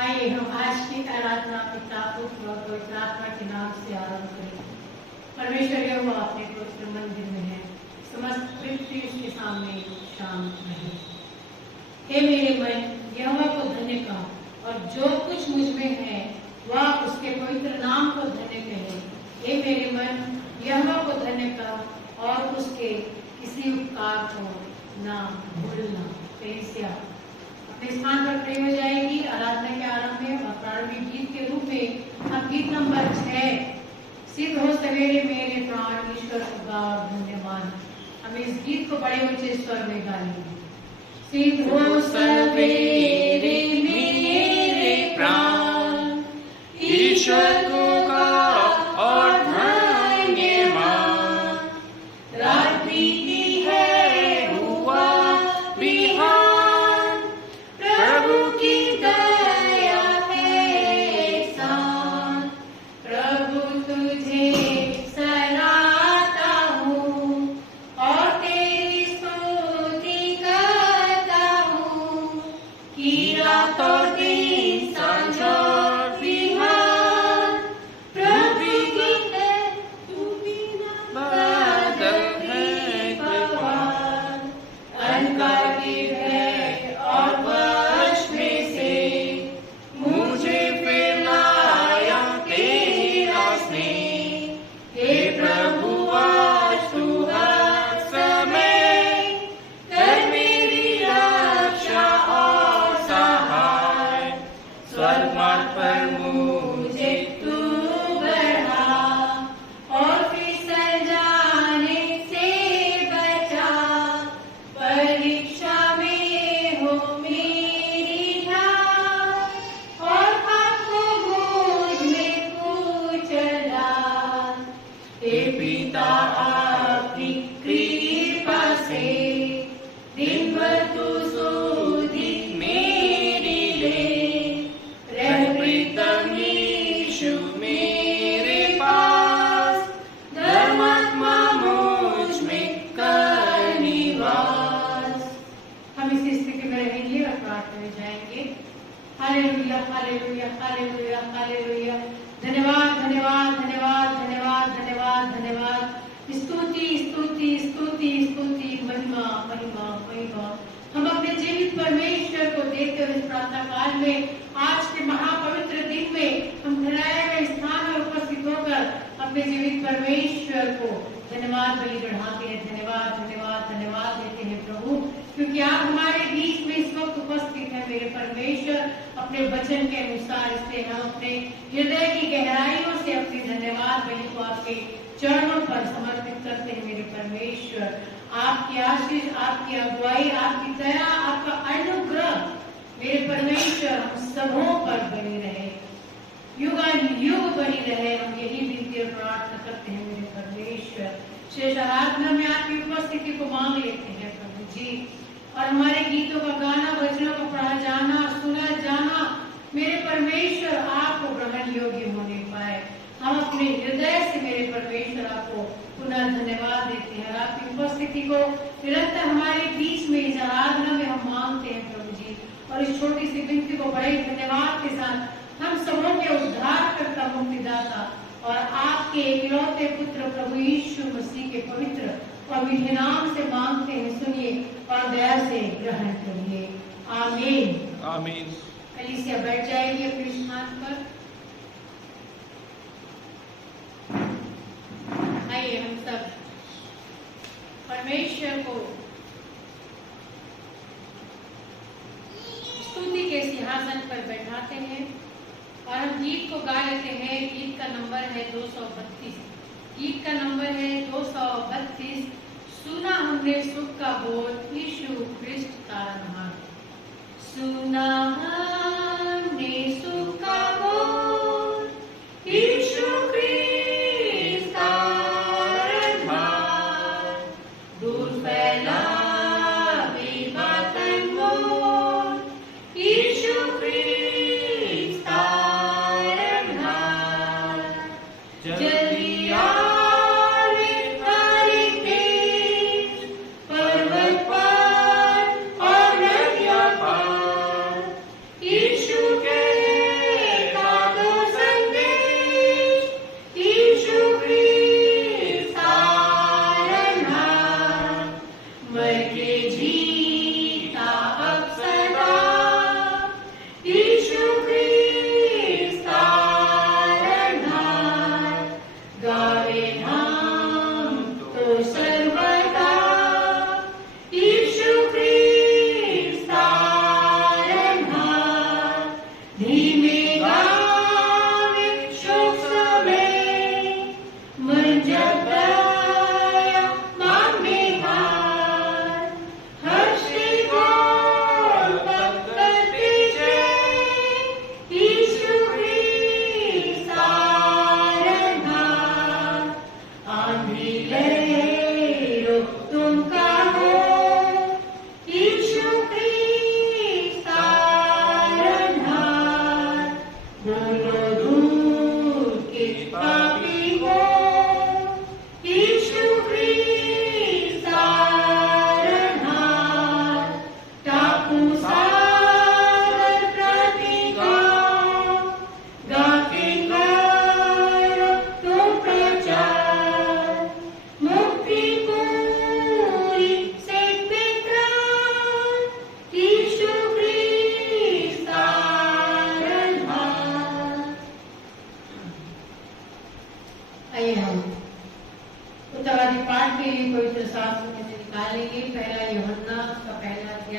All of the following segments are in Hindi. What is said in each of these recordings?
आइए हम आज की आराधना पिता पुत्र और पवित्र आत्मा के नाम से आरंभ करें। परमेश्वर यहोवा अपने पवित्र मंदिर में है, समस्त पृथ्वी उसके सामने शांत रहे। हे मेरे मन, यहोवा को धन्य कहो और जो कुछ मुझ में है वह उसके पवित्र नाम को धन्य कहे। हे मेरे मन, यहोवा को धन्य कहो और उसके किसी उपकार को ना भूलना। अपने स्थान पर खड़ी हो जाएगी। आराधना के आरंभ में और प्रारंभिक गीत के रूप में हम गीत नंबर 6 सिद्ध हो सवेरे मेरे प्राण ईश्वर का धन्यवाद। हम इस गीत को बड़े ऊंचे स्वर में गाएंगे। सिद्ध हो सवेरे मेरे प्राण ईश्वर का और पर्वत पर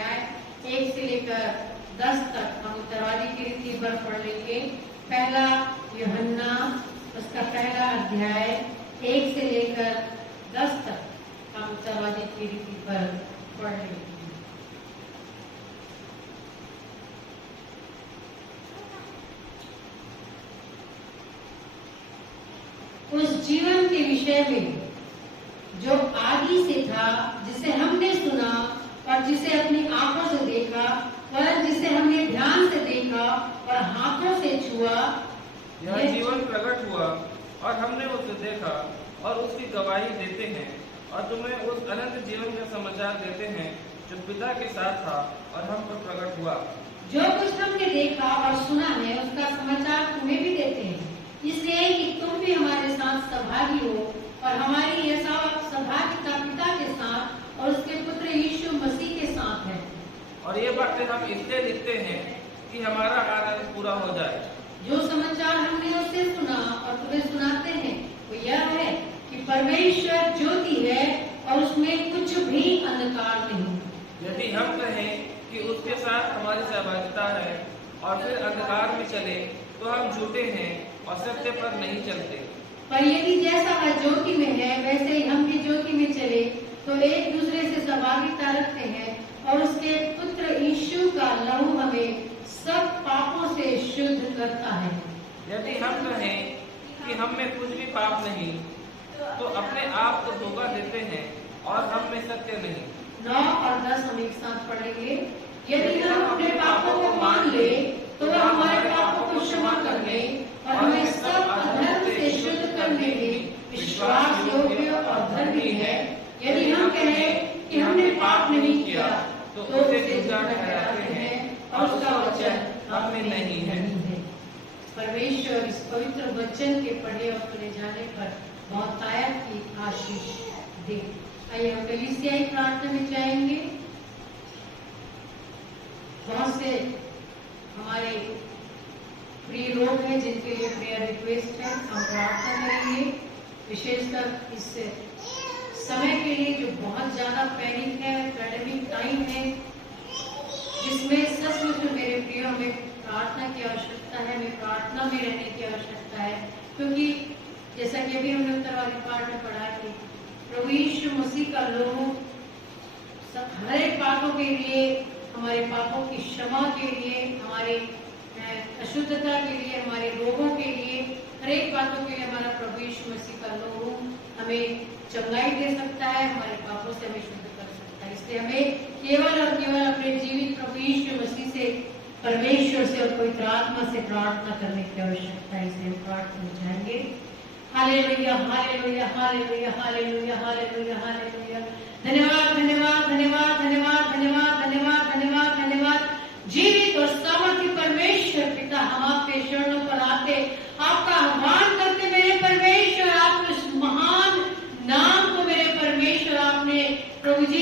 अध्याय 1 से लेकर 10 तक हम उत्तरवादी की रीति पर पढ़ लेंगे। पहला यूहन्ना उसका पहला अध्याय 1 से लेकर 10 तक हम उत्तरवादी की रीति पर पढ़ लेंगे। उस जीवन के विषय में जो आदि से था, जिसे हमने सुना और जिसे अपनी आंखों से देखा और जिसे हमने ध्यान से देखा और हाथों से छुआ, यह जीवन प्रकट हुआ और हमने उसे देखा और उसकी गवाही देते हैं और तुम्हें उस अनंत जीवन का समाचार देते हैं जो पिता के साथ था और हम पर प्रकट हुआ। जो कुछ हमने देखा और सुना है उसका समाचार तुम्हें भी देते हैं, इसलिए कि तुम भी हमारे साथ सहभागी हो और हमारी यह सहभागिता पिता के साथ और उसके पुत्र यीशु मसीह के साथ है। और ये बातें हम इसलिए लिखते हैं कि हमारा आनंद पूरा हो जाए। जो समाचार हमने उससे सुना और तुम्हें सुनाते हैं वो यह है कि परमेश्वर ज्योति है और उसमें कुछ भी अंधकार नहीं। यदि हम कहें कि उसके साथ हमारी सहभागिता है और फिर अंधकार में चले तो हम झूठे हैं और सत्य पर नहीं चलते। पर यदि जैसा वह ज्योति में है वैसे ही हम भी ज्योति में चले तो एक दूसरे से सहभागिता रखते हैं और उसके पुत्र यीशु का लहू हमें सब पापों से शुद्ध करता है। यदि हम कहें कि हम में कुछ भी पाप नहीं तो अपने आप को धोखा देते हैं और हम में सत्य नहीं। 9 और 10 हम एक साथ पढ़ेंगे। यदि हम अपने पापों को मान ले तो वह हमारे पापों को क्षमा करने और हमें सब अधर्म से शुद्ध करने में विश्वास योग्य और धर्मी है। यदि हम कहें कि हमने पाप नहीं किया तो उसे झूठा ठहराते हैं और उसका वचन हम में नहीं है। परमेश्वर इस पवित्र वचन के पढ़े और सुने जाने पर बहुतायत की आशीष दे। आइए हम कलीसियाई प्रार्थना में जाएंगे। बहुत से हमारे प्रिय लोग हैं जिनके लिए प्रेयर रिक्वेस्ट है, हम प्रार्थना करेंगे। विशेषकर इस समय के लिए जो बहुत ज्यादा पैनिक है, पैंडेमिक टाइम है, जिसमें सचमुच में मेरे प्रिय हमें प्रार्थना की आवश्यकता है, हमें प्रार्थना में रहने की आवश्यकता है। क्योंकि जैसा कि अभी हमने उत्तरवादी पाठ में पढ़ा कि प्रभु यीशु मसीह का लोगों हर एक पापों के लिए, हमारे पापों की क्षमा के लिए, हमारे अशुद्धता के लिए, हमारे रोगों के लिए, हर एक बातों के लिए हमारा प्रभु यीशु मसीह का लोगों हमें चंगाई दे सकता है, हमारे पापों से हमें शुद्ध कर सकता है। इसलिए हमें केवल और केवल अपने जीवित प्रभु यीशु मसीह से, परमेश्वर से और पवित्र आत्मा से प्रार्थना करने की आवश्यकता है। इसलिए हम प्रार्थना में जाएंगे। Hallelujah, hallelujah, hallelujah, hallelujah, hallelujah, hallelujah. धन्यवाद, धन्यवाद, धन्यवाद, धन्यवाद, धन्यवाद, धन्यवाद, धन्यवाद, धन्यवाद। जीवित और सामर्थ्य परमेश्वर पिता, हम आपके चरणों पर आते आपका आह्वान करते, मेरे परमेश्वर, आप उस महान नाम को मेरे परमेश्वर आपने प्रभु जी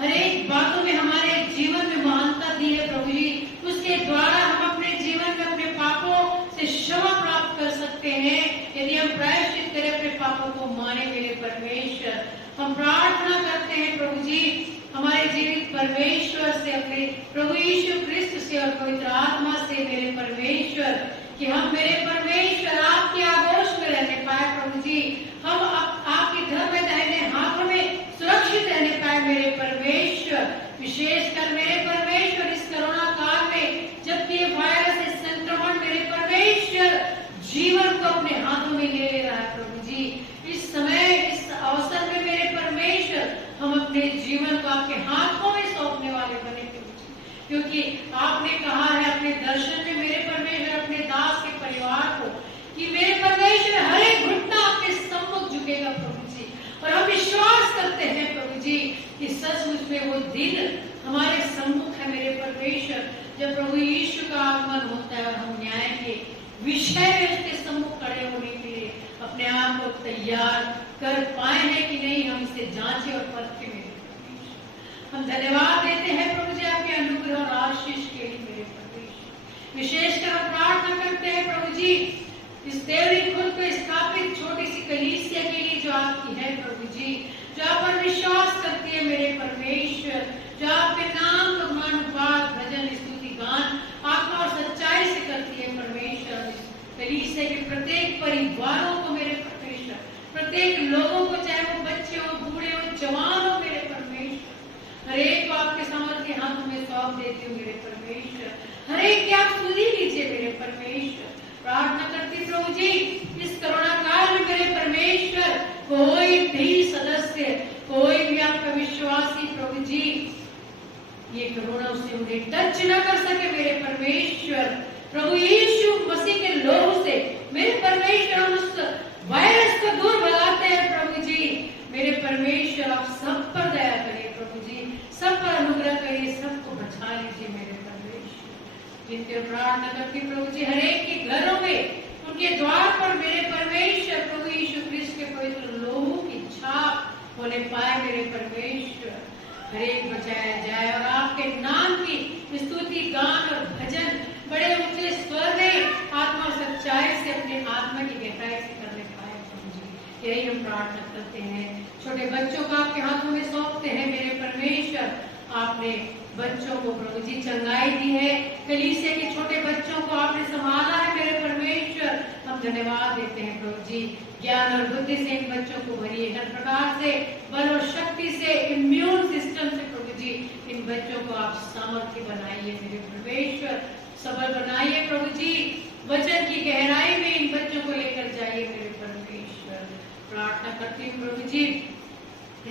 हर एक बातों में हमारे जीवन में महानता दी है प्रभु जी। उसके द्वारा हम अपने जीवन में अपने पापों से क्षमा प्राप्त कर सकते हैं यदि हम प्रायश्चित करें, अपने पापों को माने मेरे परमेश्वर। हम प्रार्थना करते हैं प्रभु जी हमारे जीवित परमेश्वर से, अपने प्रभु यीशु क्रिस्त से और पवित्र आत्मा से मेरे परमेश्वर, कि हम मेरे परमेश्वर आपके आगोश में रहने पाए प्रभु जी। हम आपके घर में दाहिने हाथों में सुरक्षित रहने पाए मेरे परमेश्वर। विशेषकर मेरे परमेश्वर इस कोरोना काल में जबकि ये वायरस, इस संक्रमण मेरे परमेश्वर जीवन को अपने हाथों में ले रहा है प्रभु जी। इस समय, इस अवसर में मेरे परमेश्वर हम अपने जीवन को आपके हाथों में सौंपने वाले बने प्रभु जी, क्योंकि आपने कहा है अपने दर्शन में मेरे परमेश्वर अपने दास के परिवार को कि मेरे परमेश्वर हर एक घुटना आपके सम्मुख झुकेगा प्रभु जी। और हम विश्वास करते हैं प्रभु जी कि सचमुच में वो दिन हमारे सम्मुख है मेरे परमेश्वर, जब प्रभु यीशु का आगमन होता है और हम न्याय के विषय में उसके सम्मुख खड़े होने के लिए अपने आप को तैयार कर पाए हैं कि नहीं, हम इसे जांचे और परखें मेरे परमेश्वर। हम धन्यवाद देते हैं प्रभु जी आपके अनुग्रह और आशीष के लिए मेरे परमेश्वर। विशेषकर हम प्रार्थना करते हैं प्रभु जी इस देवरी खुद को स्थापित छोटी सी कलीसिया के लिए जो आपकी है प्रभु जी, जो आप पर विश्वास करती है मेरे परमेश्वर, जो आपके नाम को देती हूँ मेरे परमेश्वर, हर एक की आप सुधी लीजिए मेरे परमेश्वर। प्रार्थना करती प्रभु जी, इस कोरोना काल में मेरे परमेश्वर कोई भी सदस्य, कोई भी आपका विश्वासी प्रभु जी ये कोरोना से उन्हें टच न कर सके मेरे परमेश्वर। प्रभु यीशु मसीह के लोगों से मेरे परमेश्वर हम उस वायरस को दूर भगाते हैं प्रभु जी। मेरे परमेश्वर आप सब पर दया करिए प्रभु जी, सब पर अनुग्रह करिए, सबको बचा लीजिए मेरे परमेश्वर। जिनके प्रार्थना करती प्रभु जी, हर एक के घरों में उनके द्वार पर मेरे परमेश्वर प्रभु यीशु क्रिस्त के पवित्र लोहू की छाप होने पाए मेरे परमेश्वर। हर एक बचाया जाए और आपके नाम की स्तुति गान और भजन बड़े ऊंचे स्वर में आत्मा सच्चाई से अपने आत्मा की गहराई से करने पाए प्रभु जी। यही हम प्रार्थना करते हैं। छोटे बच्चों को आपके हाथों में सौंपते हैं मेरे परमेश्वर। आपने बच्चों को प्रभु जी चंगाई दी है, कलीसिया के छोटे बच्चों को आपने संभाला है मेरे परमेश्वर। हम धन्यवाद देते हैं प्रभु जी। ज्ञान और बुद्धि से इन बच्चों को भरिए, हर प्रकार से बल और शक्ति से, इम्यून सिस्टम से प्रभु जी इन बच्चों को आप सामर्थ्य बनाइए मेरे परमेश्वर, सबल बनाइए प्रभु जी। वचन की गहराई में इन बच्चों को लेकर जाइए मेरे परमेश्वर। प्रार्थना करती हूँ प्रभु जी,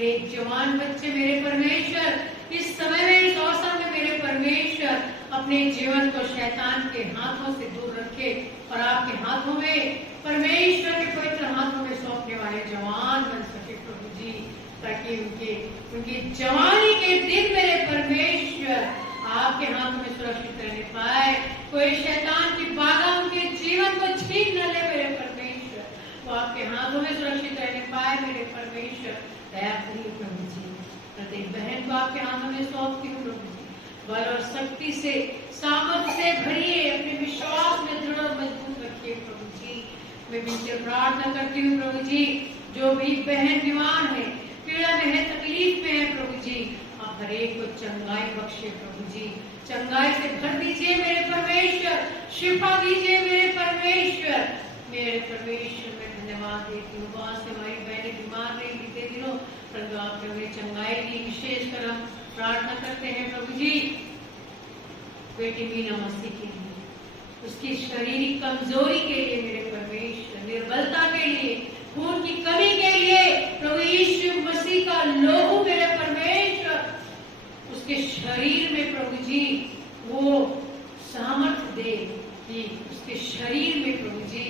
एक जवान बच्चे मेरे परमेश्वर इस समय में, इस अवसर में मेरे परमेश्वर अपने जीवन को शैतान के हाथों से दूर रखे और आपके हाथों में, परमेश्वर के पवित्र हाथों में सौंपने वाले जवान बन सके प्रभु जी, ताकि उनके जवानी के दिन मेरे परमेश्वर आपके हाथों में सुरक्षित रहने पाए। कोई शैतान की बाधा उनके जीवन को छीन न ले मेरे परमेश्वर, वो आपके हाथों में सुरक्षित रहने पाए मेरे परमेश्वर। दया करिए प्रभु जी। प्रत्येक बहन को आपके हाथों में सौंपती हूँ प्रभु जी, बल और शक्ति से, सामर्थ्य से भरिए, अपने विश्वास में दृढ़ और मजबूत रखिए प्रभु जी। मैं मिलकर प्रार्थना करती हूँ प्रभु जी, जो भी बहन बीमार है, पीड़ा में है, तकलीफ में है प्रभु जी, आप हर एक को चंगाई बख्शे प्रभु जी। चंगाई से भर दीजिए मेरे परमेश्वर, शिफा दीजिए मेरे परमेश्वर। मेरे परमेश्वर मैं धन्यवाद देती हूँ। वहां से हमारी बहनें बीमार रही बीते दिनों, परंतु आपने उन्हें चंगाई दी। विशेषकर हम प्रार्थना करते हैं प्रभु जी बेटी मीना मसीह के लिए, उसकी शारीरिक कमजोरी के लिए मेरे परमेश्वर, निर्बलता के लिए, खून की कमी के लिए प्रभु यीशु मसीह का लोहू मेरे परमेश्वर उसके शरीर में प्रभु जी वो सामर्थ्य दे कि उसके शरीर में प्रभु जी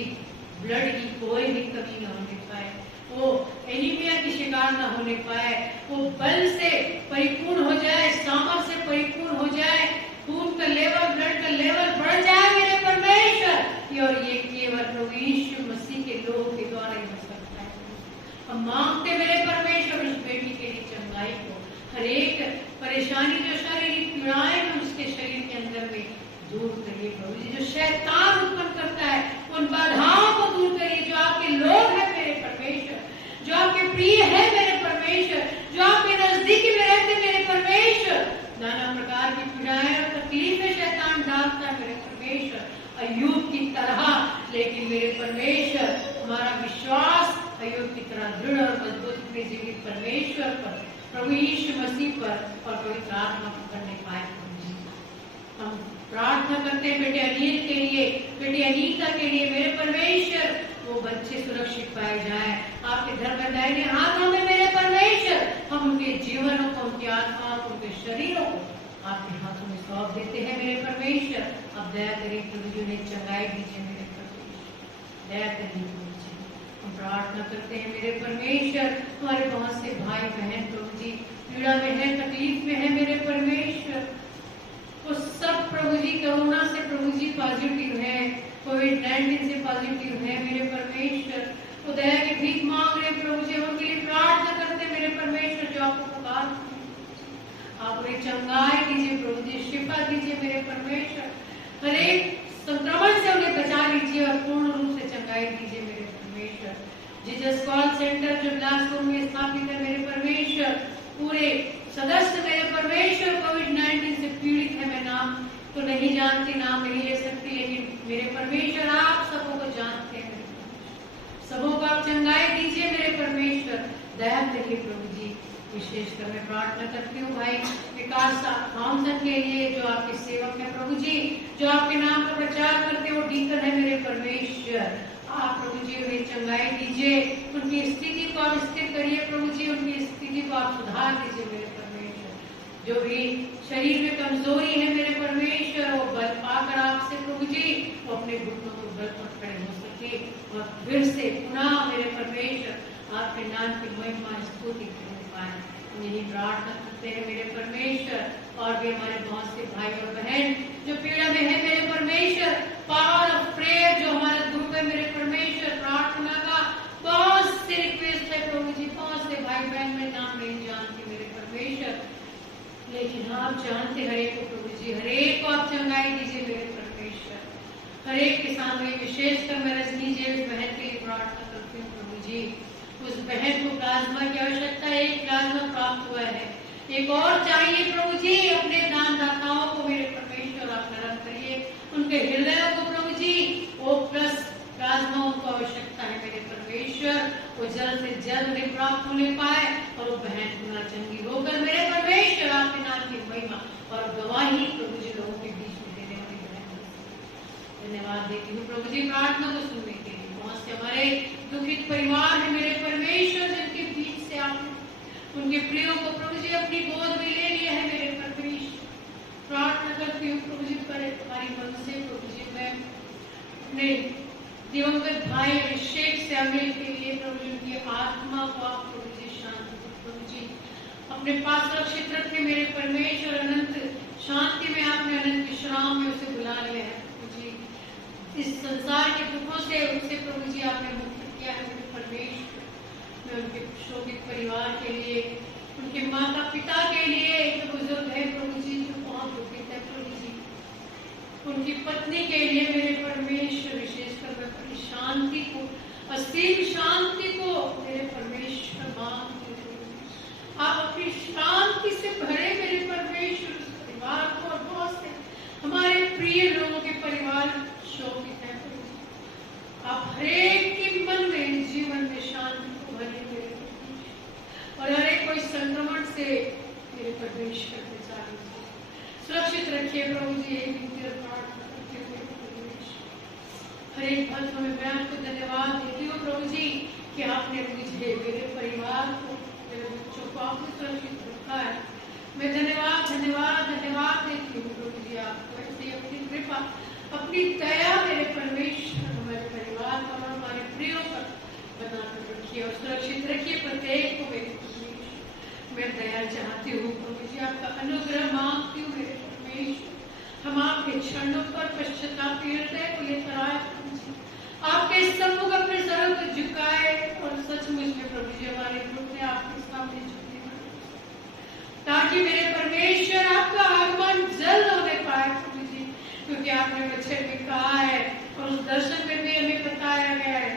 ब्लड की कोई भी कमी न होने पाए, वो एनीमिया की शिकार न होने पाए, वो बल से परिपूर्ण हो जाए, सामर्थ्य से परिपूर्ण हो जाए, खून का लेवल, ब्लड का लेवल बढ़ जाए मेरे परमेश्वर। और ये केवल प्रभु यीशु मसीह के लोगों के द्वारा ही हो सकता है। हम मांगते मेरे परमेश्वर उस बेटी के लिए चंगाई को, हर एक परेशानी जो शारीरिक पीड़ाएं में उसके शरीर के अंदर में दूर करिए प्रभु जी। जो शैतान उत्पन्न करता है उन बाधाओं को दूर करिए। जो आपके लोग हैं मेरे परमेश्वर, जो आपके प्रिय है मेरे परमेश्वर, जो आपके नजदीकी में रहते मेरे परमेश्वर, नाना प्रकार की पीड़ाएं और तकलीफें शैतान डालता है मेरे परमेश्वर अय्यूब की तरह, लेकिन मेरे परमेश्वर हमारा विश्वास अय्यूब की तरह दृढ़ और मजबूत अपने जीवित परमेश्वर पर, प्रभु यीशु मसीह पर और पवित्र आत्मा को करने पाए। हम प्रार्थना करते हैं बेटे अनिल के लिए, बेटी अनीता के लिए मेरे परमेश्वर, वो बच्चे सुरक्षित पाए जाए आपके धर्म दाहिने हाथों में मेरे परमेश्वर। हम उनके जीवनों को, उनकी आत्माओं को, उनके शरीरों को आपके हाथों में सौंप देते हैं मेरे परमेश्वर। अब दया करिए प्रभु जी, उन्हें चंगाई दीजिए मेरे परमेश्वर, दया करिए प्रभु जी। हम प्रार्थना करते हैं मेरे परमेश्वर, हमारे बहुत से भाई बहन प्रभु जी पीड़ा में है, तकलीफ में है मेरे परमेश्वर, वो सब प्रभु जी कोरोना से प्रभु जी पॉजिटिव है, कोविड-19 से पॉजिटिव है मेरे परमेश्वर। वो दया की भीख मांग रहे प्रभु जी, उनके लिए प्रार्थना करते मेरे परमेश्वर। जो आपको पुकार आप उन्हें चंगाई दीजिए प्रभु जी, शिफा दीजिए मेरे परमेश्वर, हर एक संक्रमण से उन्हें बचा लीजिए और पूर्ण रूप से चंगाई दीजिए मेरे परमेश्वर। जीसस कॉल सेंटर जो बिलासपुर में स्थापित है मेरे परमेश्वर, पूरे सदस्य मेरे परमेश्वर कोविड-19 से पीड़ित है। मैं नाम तो नहीं जानती, नाम नहीं ले सकती, लेकिन मेरे परमेश्वर आप सबों को जानते हैं मेरे परमेश्वर, सबों को आप चंगाई दीजिए मेरे परमेश्वर, दया करिए प्रभु जी। विशेषकर मैं प्रार्थना करती हूँ भाई विकास थॉमसन के लिए, जो आपके जी, जो आपके नाम का प्रचार करते वो डीकन है मेरे परमेश्वर। आप प्रभु जी उन्हें चंगाई दीजिए, उनकी स्थिति को आप स्थिर करिए प्रभु जी, उनकी स्थिति को आप सुधार दीजिए मेरे परमेश्वर। जो भी शरीर में कमजोरी है मेरे परमेश्वर, वो बल पाकर आपसे प्रभु जी वो अपने घुटनों को बल पर खड़े हो सके और फिर से पुनः मेरे परमेश्वर आपके नाम की महिमा स्तुति करने पाए। हम यही प्रार्थना करते हैं मेरे परमेश्वर। और भी हमारे बहुत से भाई और बहन जो पीड़ा में है मेरे परमेश्वर, पावर ऑफ प्रेयर जो हमारा ग्रुप है मेरे परमेश्वर, प्रार्थना का बहुत से रिक्वेस्ट है प्रभु जी, बहुत से भाई बहन में नाम नहीं जानते मेरे परमेश्वर, लेकिन आप जानते हरेक को प्रभु जी, हरेक को आप चंगाई दीजिए मेरे परमेश्वर। हरेक के सामने विशेषकर मैं रजनी जेल बहन के लिए प्रार्थना करती हूँ प्रभु जी। उस बहन को प्लाज्मा की आवश्यकता है, एक प्लाज्मा प्राप्त हुआ है, एक और चाहिए प्रभु जी। अपने दानदाताओं को मेरे परमेश्वर आप नरम करिए, उनके हृदयों को प्रभु जी ओ प्लस प्लाज्मा उनको आवश्यकता है मेरे परमेश्वर, वो जल्द से जल्द उन्हें प्राप्त होने पाए और वो बहन पुनः चंगी होकर मेरे परमेश्वर आपके नाम की महिमा और गवाही प्रभु जी लोगों के बीच में देने वाली बहन। धन्यवाद देती हूँ प्रभु जी प्रार्थना को सुनने के लिए। बहुत से हमारे दुखित परिवार है मेरे परमेश्वर, जिनके बीच से आपने उनके प्रियों को प्रभु जी अपनी गोद में ले लिया है मेरे परमेश्वर। प्रार्थना करती हूँ प्रभु जी पर तुम्हारी मन से प्रभु जी, मैं अपने दिवंगत भाई अभिषेक से अमिल के लिए प्रभु जी उनकी आत्मा को आप प्रभु जी शांति प्रभु जी अपने पास सुरक्षित रखे मेरे परमेश्वर। अनंत शांति में आपने अनंत विश्राम में उसे बुला लिया है प्रभु जी। इस संसार के दुखों से उनसे प्रभु जी आपने मुक्त किया है मेरे परमेश्वर। मैं उनके शोभित परिवार के लिए, उनके माता पिता के लिए जो बुजुर्ग है प्रभु जी, जो बहुत दुखित है प्रभु जी, उनकी पत्नी के लिए मेरे परमेश्वर विशेषकर मैं अपनी शांति को, असीम शांति को मेरे परमेश्वर मांगती हूँ। आप अपनी शांति से भरे मेरे परमेश्वर उस परिवार को, और बहुत से हमारे प्रिय लोगों के परिवार शोभित है प्रभु जी। आप हरेक के मन में जीवन में शांति और हर एक कोई संक्रमण से मेरे परमेश्वर के साथ सुरक्षित रखिए प्रभु जी। एक प्रार्थना करते हुए परमेश्वर हर एक बात में मैं आपको धन्यवाद देती हूँ प्रभु जी कि आपने मुझे, मेरे परिवार को, मेरे बच्चों को आपने सुरक्षित रखा है। मैं धन्यवाद धन्यवाद धन्यवाद देती हूँ प्रभु जी आपको। ऐसी अपनी कृपा, अपनी दया मेरे परमेश्वर हमारे परिवार पर और हमारे प्रियों पर बनाकर रखिए और सुरक्षित रखिए प्रत्येक को मेरे परमेश्वर। मैं दया चाहती हूँ प्रभु जी, आपका अनुग्रह मांगती हूँ मेरे परमेश्वर। हम आपके चरणों पर पश्चाताप हृदय को लेकर आए प्रभु जी, आपके सम्मुख अपने सर को झुकाए और सचमुच में प्रभु जी हमारे घुटने आपके सामने झुकने ताकि मेरे परमेश्वर आपका आगमन जल्द होने पाए प्रभु जी। क्योंकि आपने वचन में कहा है और उस दर्शन में भी हमें बताया गया है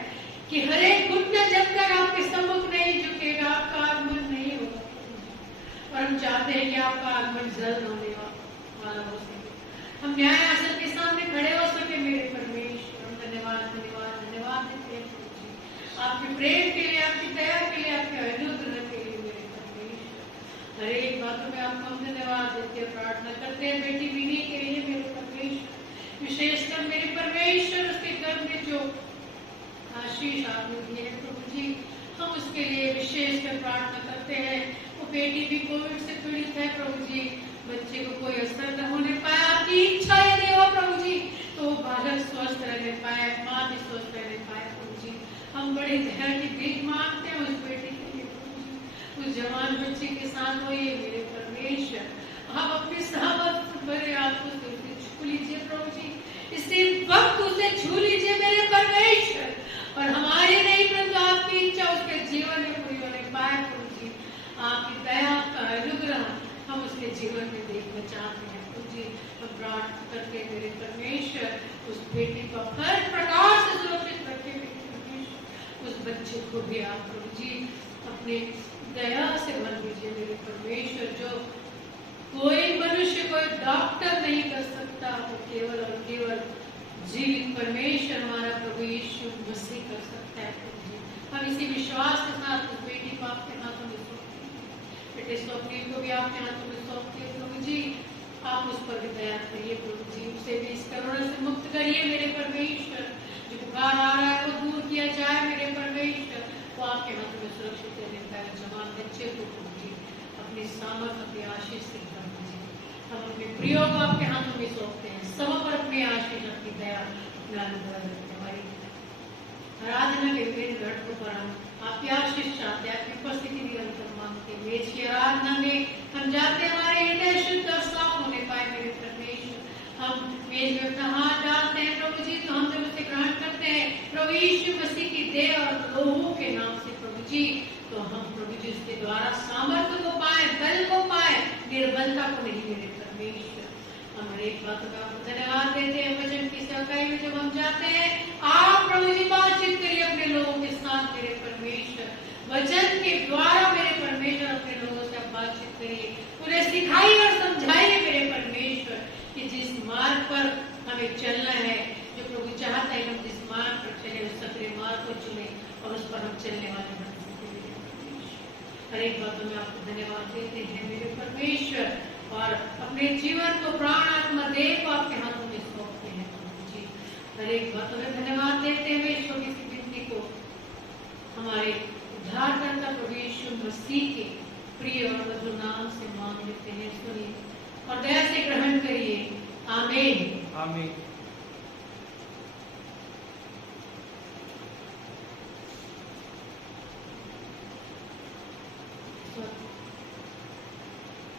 कि हर एक घुटना जब तक आपके सम्मुख नहीं झुकेगा आपका आगमन नहीं होगा। और हम चाहते हैं कि आपका आगमन जल्द होने वाला हो सके, हम न्याय आसन के सामने खड़े हो सके मेरे परमेश्वर। हम धन्यवाद धन्यवाद धन्यवाद देते हैं प्रभु जी आपके प्रेम के लिए, आपकी दया के लिए, आपके अनुग्रह के लिए मेरे परमेश्वर। हर एक बातों में आपको हम धन्यवाद देते हैं, प्रार्थना करते हैं बेटी विनी के लिए मेरे परमेश्वर, विशेषकर मेरे परमेश्वर उसके घर में जो आशीष आपने दिए हैं प्रभु जी, हम उसके लिए विशेषकर प्रार्थना करते हैं। वो बेटी भी कोविड से पीड़ित है प्रभु जी, बच्चे को कोई असर न होने पाया, आपकी इच्छा यदि हो प्रभु जी तो वो बालक स्वस्थ रहने पाए, माँ भी स्वस्थ रहने पाए प्रभु जी। हम बड़े धैर्य की भीख मांगते हैं उस बेटी के लिए प्रभु जी, उस जवान बच्चे के साथ होइए मेरे परमेश्वर। आप अपने सामर्थ भरे हाथों से उसे छू लीजिए प्रभु जी, इसी वक्त उसे छू लीजिए मेरे परमेश्वर। और हमारी नहीं परंतु आपकी इच्छा उसके जीवन में पूरी होने पाए प्रभु जी। आपकी दया का अनुग्रह हम उसके जीवन में देखना चाहते हैं प्रभु जी। हम प्रार्थना करते हैं मेरे परमेश्वर उस बेटी को हर प्रकार से सुरक्षित रखे मेरे परमेश्वर। उस बच्चे को भी आप प्रभु जी अपने दया से भर दीजिए मेरे परमेश्वर। जो कोई मनुष्य, कोई डॉक्टर नहीं कर सकता, वो केवल और केवल जीवित परमेश्वर हमारा प्रभु यीशु मसीह कर सकता है प्रभु जी। हम इसी विश्वास के साथ उस बेटी को आपके हाथों में सौंपते हैं, बेटे स्वप्निल को भी आपके हाथों में सौंपते हैं प्रभु जी। आप उस पर भी दया करिए प्रभु जी, उसे भी इस कोरोना से मुक्त करिए मेरे परमेश्वर। जो बुखार आ रहा है वो दूर किया जाए मेरे परमेश्वर। वो आपके हाथ में सुरक्षित रहता है। जवान बच्चे को प्रभु जी अपनी सामर्थ अपनी आशीष से भर दीजिए। हम अपने प्रियो को आपके हाथों में सौंपते हैं। सब पर अपनी आशीष अपनी दया अपना अनुग्रह रखते हमारी आराधना के विभिन्न घटकों पर हम आपकी आशीष चाहते हैं, आपकी उपस्थिति निरंतर मांगते हैं। मेज की आराधना में हम जाते हमारे हृदय शुद्ध और साफ होने पाए मेरे परमेश्वर। हम मेज में अपना हाथ डालते हैं प्रभु जी, तो हम जब उसे ग्रहण करते हैं प्रभु यीशु मसीह की देह और लोहू के नाम से प्रभु जी, तो हम प्रभु जी उसके द्वारा सामर्थ्य को पाए, बल को पाए, निर्बलता को नहीं मेरे परमेश्वर। हम हर एक बात का धन्यवाद देते हैं। वचन की सेवकाई में जब हम जाते हैं आप प्रभु जी बातचीत करिए अपने लोगों के साथ मेरे परमेश्वर। वचन के द्वारा मेरे परमेश्वर अपने लोगों से आप बातचीत करिए, उन्हें सिखाइए और समझाइए मेरे परमेश्वर कि जिस मार्ग पर हमें चलना है, जो प्रभु चाहता है हम जिस मार्ग पर चले उस सकरे मार्ग को चुने और उस पर हम चलने वाले बन सकते मेरे परमेश्वर। हर एक बातों में आपको धन्यवाद देते हैं मेरे परमेश्वर और अपने जीवन को प्राण आत्मा देह को आपके हाथों में सौंपते हैं प्रभु जी। हर एक बातों में धन्यवाद देते हुए ईश्वर की विनती को हमारे उद्धारकर्ता प्रभु यीशु मसीह के प्रिय और मधुर नाम से मांग लेते हैं। सुनिए और दया से ग्रहण करिए। आमीन आमीन।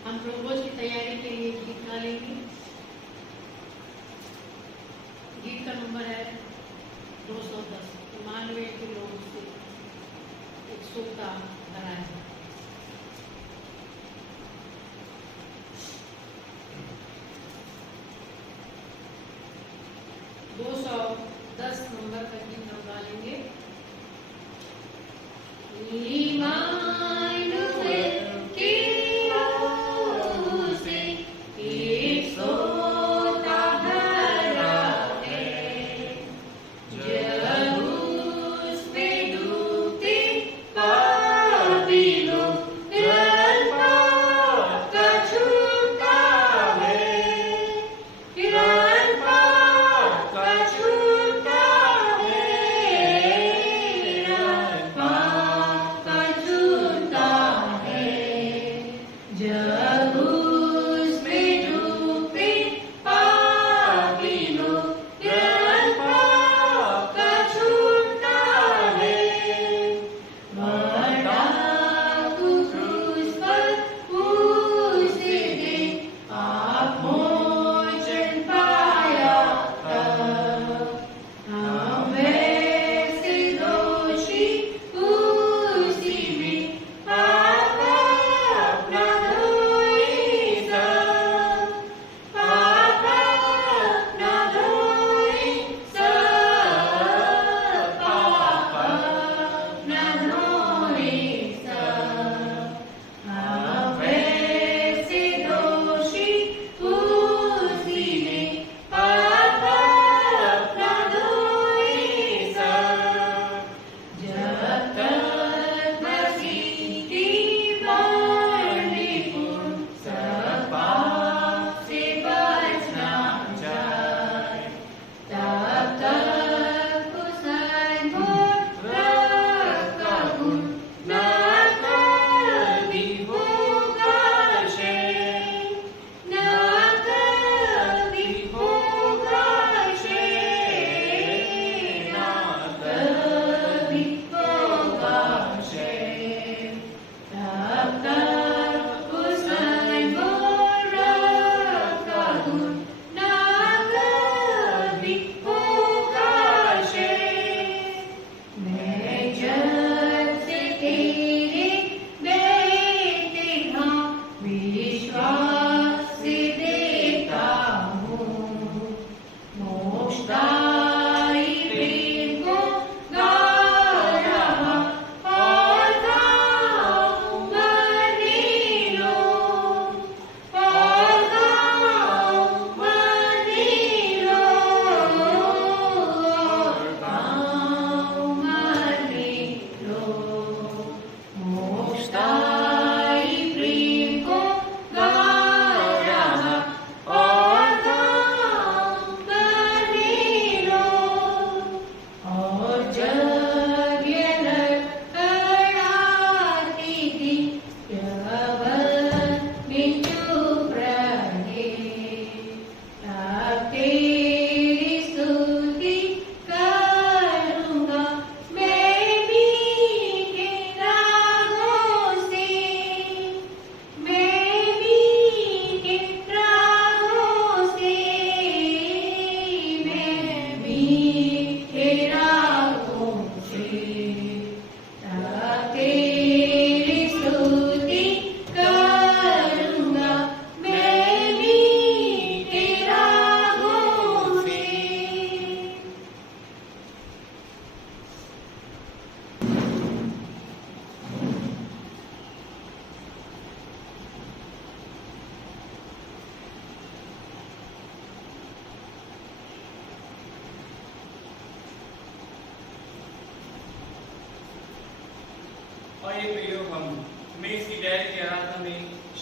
हम प्रभोज की तैयारी के लिए गीत गाएंगे। गीत का नंबर है 210। 92 के लोगों से 100 का भरा है। दस नंबर का गीत हम गा लेंगे।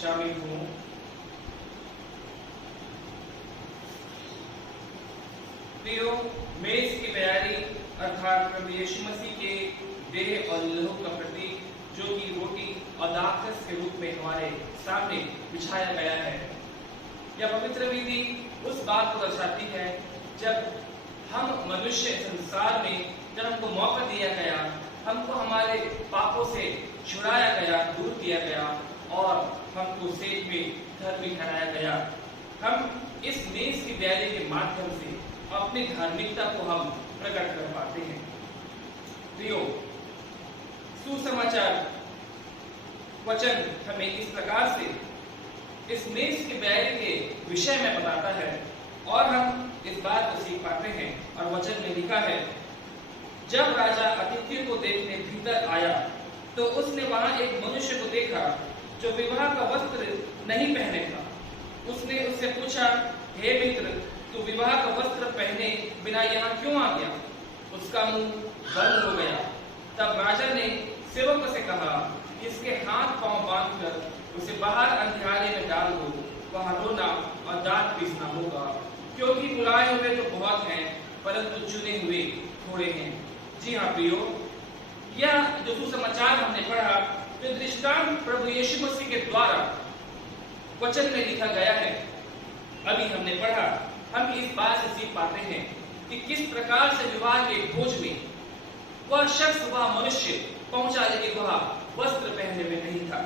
शामिल हूं। प्रियो, मेज की तैयारी अर्थात प्रभु यीशु मसीह के देह और लहू का प्रतीक जो कि रोटी और दाखरस के रूप में हमारे सामने बिछाया गया है। यह पवित्र विधि उस बात को दर्शाती है जब हम मनुष्य संसार में, जब हमको मौका दिया गया, हमको हमारे पापों से छुड़ाया गया, दूर किया गया और हमको सेठ में धर्मी ठहराया गया। हम इस मेज की तैयारी के माध्यम से अपनी धार्मिकता को हम प्रकट कर पाते हैं। प्रियो, सुसमाचार वचन हमें इस प्रकार से इस मेज की तैयारी के विषय में बताता है और हम इस बात को सीख पाते हैं। और वचन में लिखा है, जब राजा अतिथियों को देखने भीतर आया तो उसने वहां एक मनुष्य को देखा जो विवाह का वस्त्र नहीं पहने था। उसने उससे पूछा, हे मित्र, तू विवाह का वस्त्र पहने बिना यहाँ क्यों आ गया? उसका मुंह बंद हो गया। तब राजा ने सेवक से कहा, इसके हाथ पांव बांधकर उसे बाहर अंधियारे में डाल दो, वहां रोना और दांत पीसना होगा, क्योंकि बुलाए हुए तो बहुत हैं परंतु चुने हुए थोड़े हैं। जी हाँ प्रियो, यह जो सुसमाचार हमने पढ़ा, जो दृष्टांत प्रभु यीशु मसीह के द्वारा वचन में लिखा गया है, अभी हमने पढ़ा, हम इस बात से सीख पाते हैं कि किस प्रकार से विवाह के भोज में वह शख्स, वह मनुष्य पहुंचा, लेकिन वह वस्त्र पहने हुए नहीं था।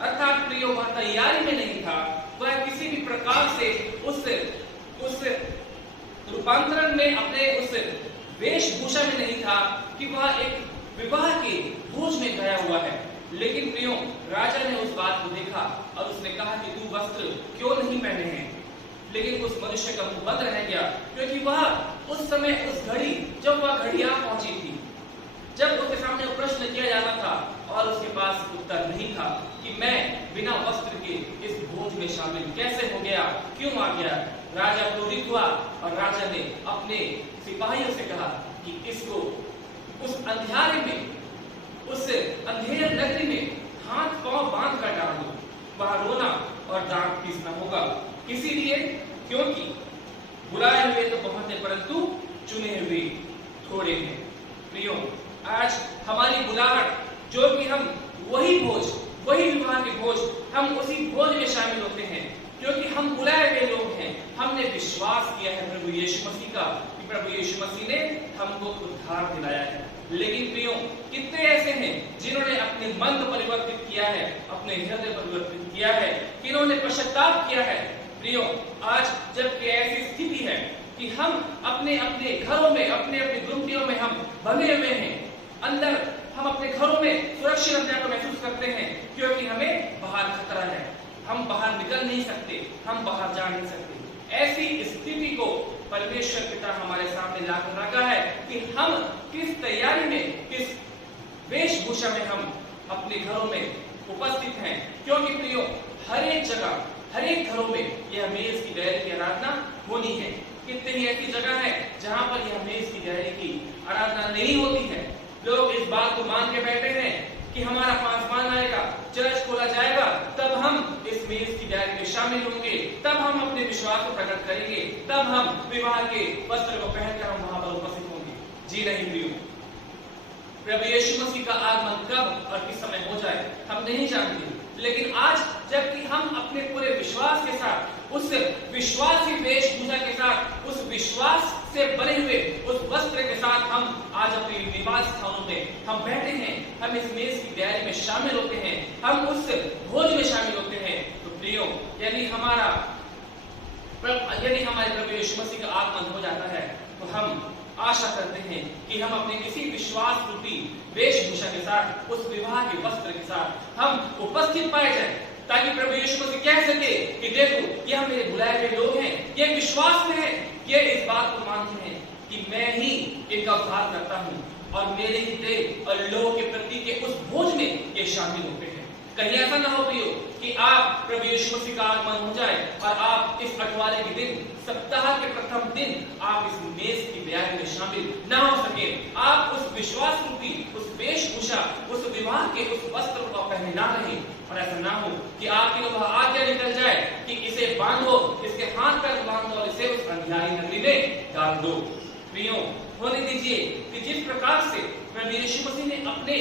अर्थात प्रियो, वह तैयारी में नहीं था, वह किसी भी प्रकार से उस रूपांतरण में, अपने उस वेशभूषा में नहीं था कि वह एक विवाह के भोज में गया हुआ है। लेकिन प्रियो, राजा ने उस बात को देखा और उसने कहा कि तू वस्त्र क्यों नहीं पहने हैं? लेकिन उस मनुष्य का मुंह बंद रह गया, क्योंकि वह उस समय, उस घड़ी, जब वह घड़ी आ पहुंची थी, जब उसके सामने प्रश्न किया जाना था और उसके पास उत्तर नहीं था कि मैं बिना वस्त्र के इस भोज में शामिल कैसे हो गया, क्यों आ गया। राजा क्रोधित हुआ और राजा ने अपने सिपाहियों से कहा कि इसको उस अंधियारे में, उस अंधेरे नगरी में हाथ पांव बांध कर डाल दो, वहां रोना और दांत पीसना होगा। इसीलिए क्योंकि बुलाए हुए तो बहुत हैं परंतु चुने हुए थोड़े हैं। प्रियो, आज हमारी बुलाहट, जो कि हम वही भोज, वही विवाह के भोज, हम उसी भोज में शामिल होते हैं क्योंकि हम बुलाए हुए लोग हैं। हमने विश्वास किया है प्रभु यीशु मसीह का कि प्रभु यीशु मसीह ने हमको उद्धार दिलाया है। लेकिन प्रियो, कितने ऐसे हैं जिन्होंने अपने मन को परिवर्तित किया है, अपने हृदय परिवर्तित किया है, जिन्होंने पश्चाताप किया है। प्रियो, आज जबकि ऐसी स्थिति है कि हम अपने अपने घरों में, अपने अपने गुमटियों में हम बंधे हुए हैं, अंदर हम अपने घरों में सुरक्षित अपने को महसूस करते हैं क्योंकि हमें बाहर खतरा है, हम बाहर निकल नहीं सकते, हम बाहर जा नहीं सकते। ऐसी स्थिति को परमेश्वर पिता हमारे सामने लाकर रखा है कि हम किस तैयारी में, किस वेशभूषा में हम अपने घरों में उपस्थित हैं। क्योंकि प्रियो, हर एक जगह, हर एक घरों में यह मेज की तैयारी की आराधना होनी है। कितनी ही ऐसी जगह है जहां पर यह मेज की तैयारी की आराधना नहीं होती है। लोग इस बात को मान के बैठे हैं कि हमारा पासवान आएगा, चर्च खोला जाएगा, तब हम इस मेज की तैयारी में शामिल होंगे, तब हम अपने विश्वास को प्रकट करेंगे, तब हम विवाह के वस्त्र को पहनकर हम वहां पर उपस्थित होंगे। जी नहीं प्रियो, प्रभु यीशु मसीह का आगमन कब और किस समय हो जाए हम नहीं जानते। लेकिन आज जबकि हम अपने पूरे विश्वास के साथ, उस विश्वासी वेशभूषा के साथ, उस विश्वास से बने हुए उस वस्त्र के साथ हम आज अपने निवास स्थानों में हम बैठे हैं, हम इस मेज की तैयारी में शामिल होते हैं, हम उस भोज में शामिल होते हैं। तो प्रियो, यदि हमारे प्रभु यीशु मसीह का आगमन हो जाता है तो हम आशा करते हैं कि हम अपने किसी विश्वास रूपी वेशभूषा के साथ, उस विवाह के वस्त्र के साथ हम उपस्थित पाए जाएं, ताकि प्रभु यीशु मसीह कह सके कि देखो, ये मेरे बुलाए हुए लोग हैं, ये विश्वास में हैं, ये इस बात को मानते हैं कि मैं ही इनका उद्धार करता हूँ और मेरे ही देह और लोगों के प्रति के उस भोज में ये शामिल होते हैं। कहीं ऐसा ना हो प्रियो कि आप प्रभु यीशु मसीह का आगमन हो जाए और आप इस अठवारे के दिन, सप्ताह के प्रथम दिन आप इस मेज की तैयारी में शामिल ना हो सके, आप उस विश्वास रूपी, उस वेशभूषा वेशभूषा, उस विवाह के उस वस्त्र को पहने ना रहे। और ऐसा ना हो कि आपकी वह आज्ञा निकल जाए कि इसे बांधो, इसके हाथ पैर बांधो और इसे उस अंधियारी नगरी में डाल दो। प्रियो, होने दीजिए कि जिस प्रकार से प्रभु यीशु मसीह ने अपने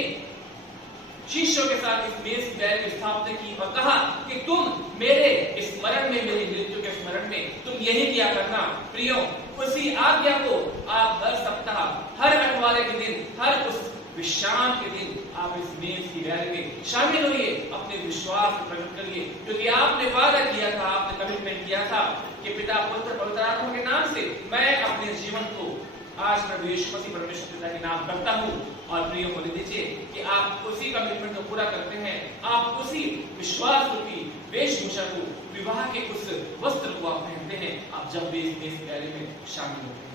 शिष्यों के साथ इस मेज की डायरी की स्थापना की और कहा कि तुम मेरे स्मरण में, मेरी मृत्यु के स्मरण में तुम यही किया करना। प्रियो, उसी आज्ञा को आप हर सप्ताह, हर अठवारे के दिन, हर उस विश्राम के दिन आप इस मेज की डायरी में शामिल होइए, अपने विश्वास को प्रकट करिए, क्योंकि आपने वादा किया था, आपने कमिटमेंट किया था कि पिता, पुत्र, पवित्र आत्मा के नाम से मैं अपने जीवन को आज प्रभु यीशु मसीह परमेश्वर पिता के नाम करता हूँ। और प्रिय होने दीजिए कि आप उसी कमिटमेंट को पूरा करते हैं, आप उसी विश्वास रूपी वेशभूषा को, विवाह के उस वस्त्र को आप पहनते हैं, आप जब भी इस मेज की डायरी में शामिल होते हैं।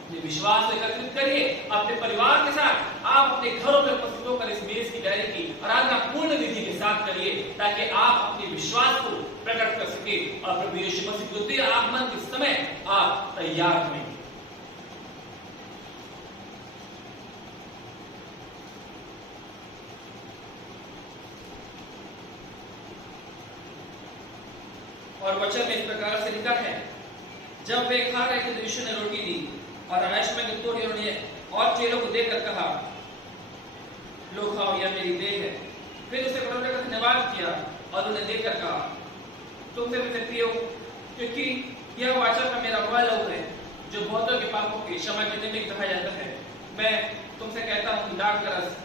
अपने विश्वास को एकत्रित करिए, अपने परिवार के साथ आप अपने घरों में उपस्थित होकर इस मेज की डायरी की आराधना पूर्ण विधि के साथ करिए, ताकि आप अपने विश्वास को प्रकट कर सके और प्रभु यीशु मसीह के द्वितीय आगमन के समय आप तैयार रहें। और वचन में इस प्रकार से लिखा है, जब वे खा रहे थे तो यीशु ने रोटी दी और आकाश में तोड़ी उन्होंने और चेलों को देकर कहा, लो खाओ, यह मेरी देह है। फिर उसे पकड़कर का धन्यवाद किया और उन्हें देकर कहा, तुम से मुझे पियो, क्योंकि यह वाचा का मेरा वह लहू है जो बहुतों के पापों की क्षमा के निमित्त कहा जाता है। मैं तुमसे कहता हूँ कि दाख का रस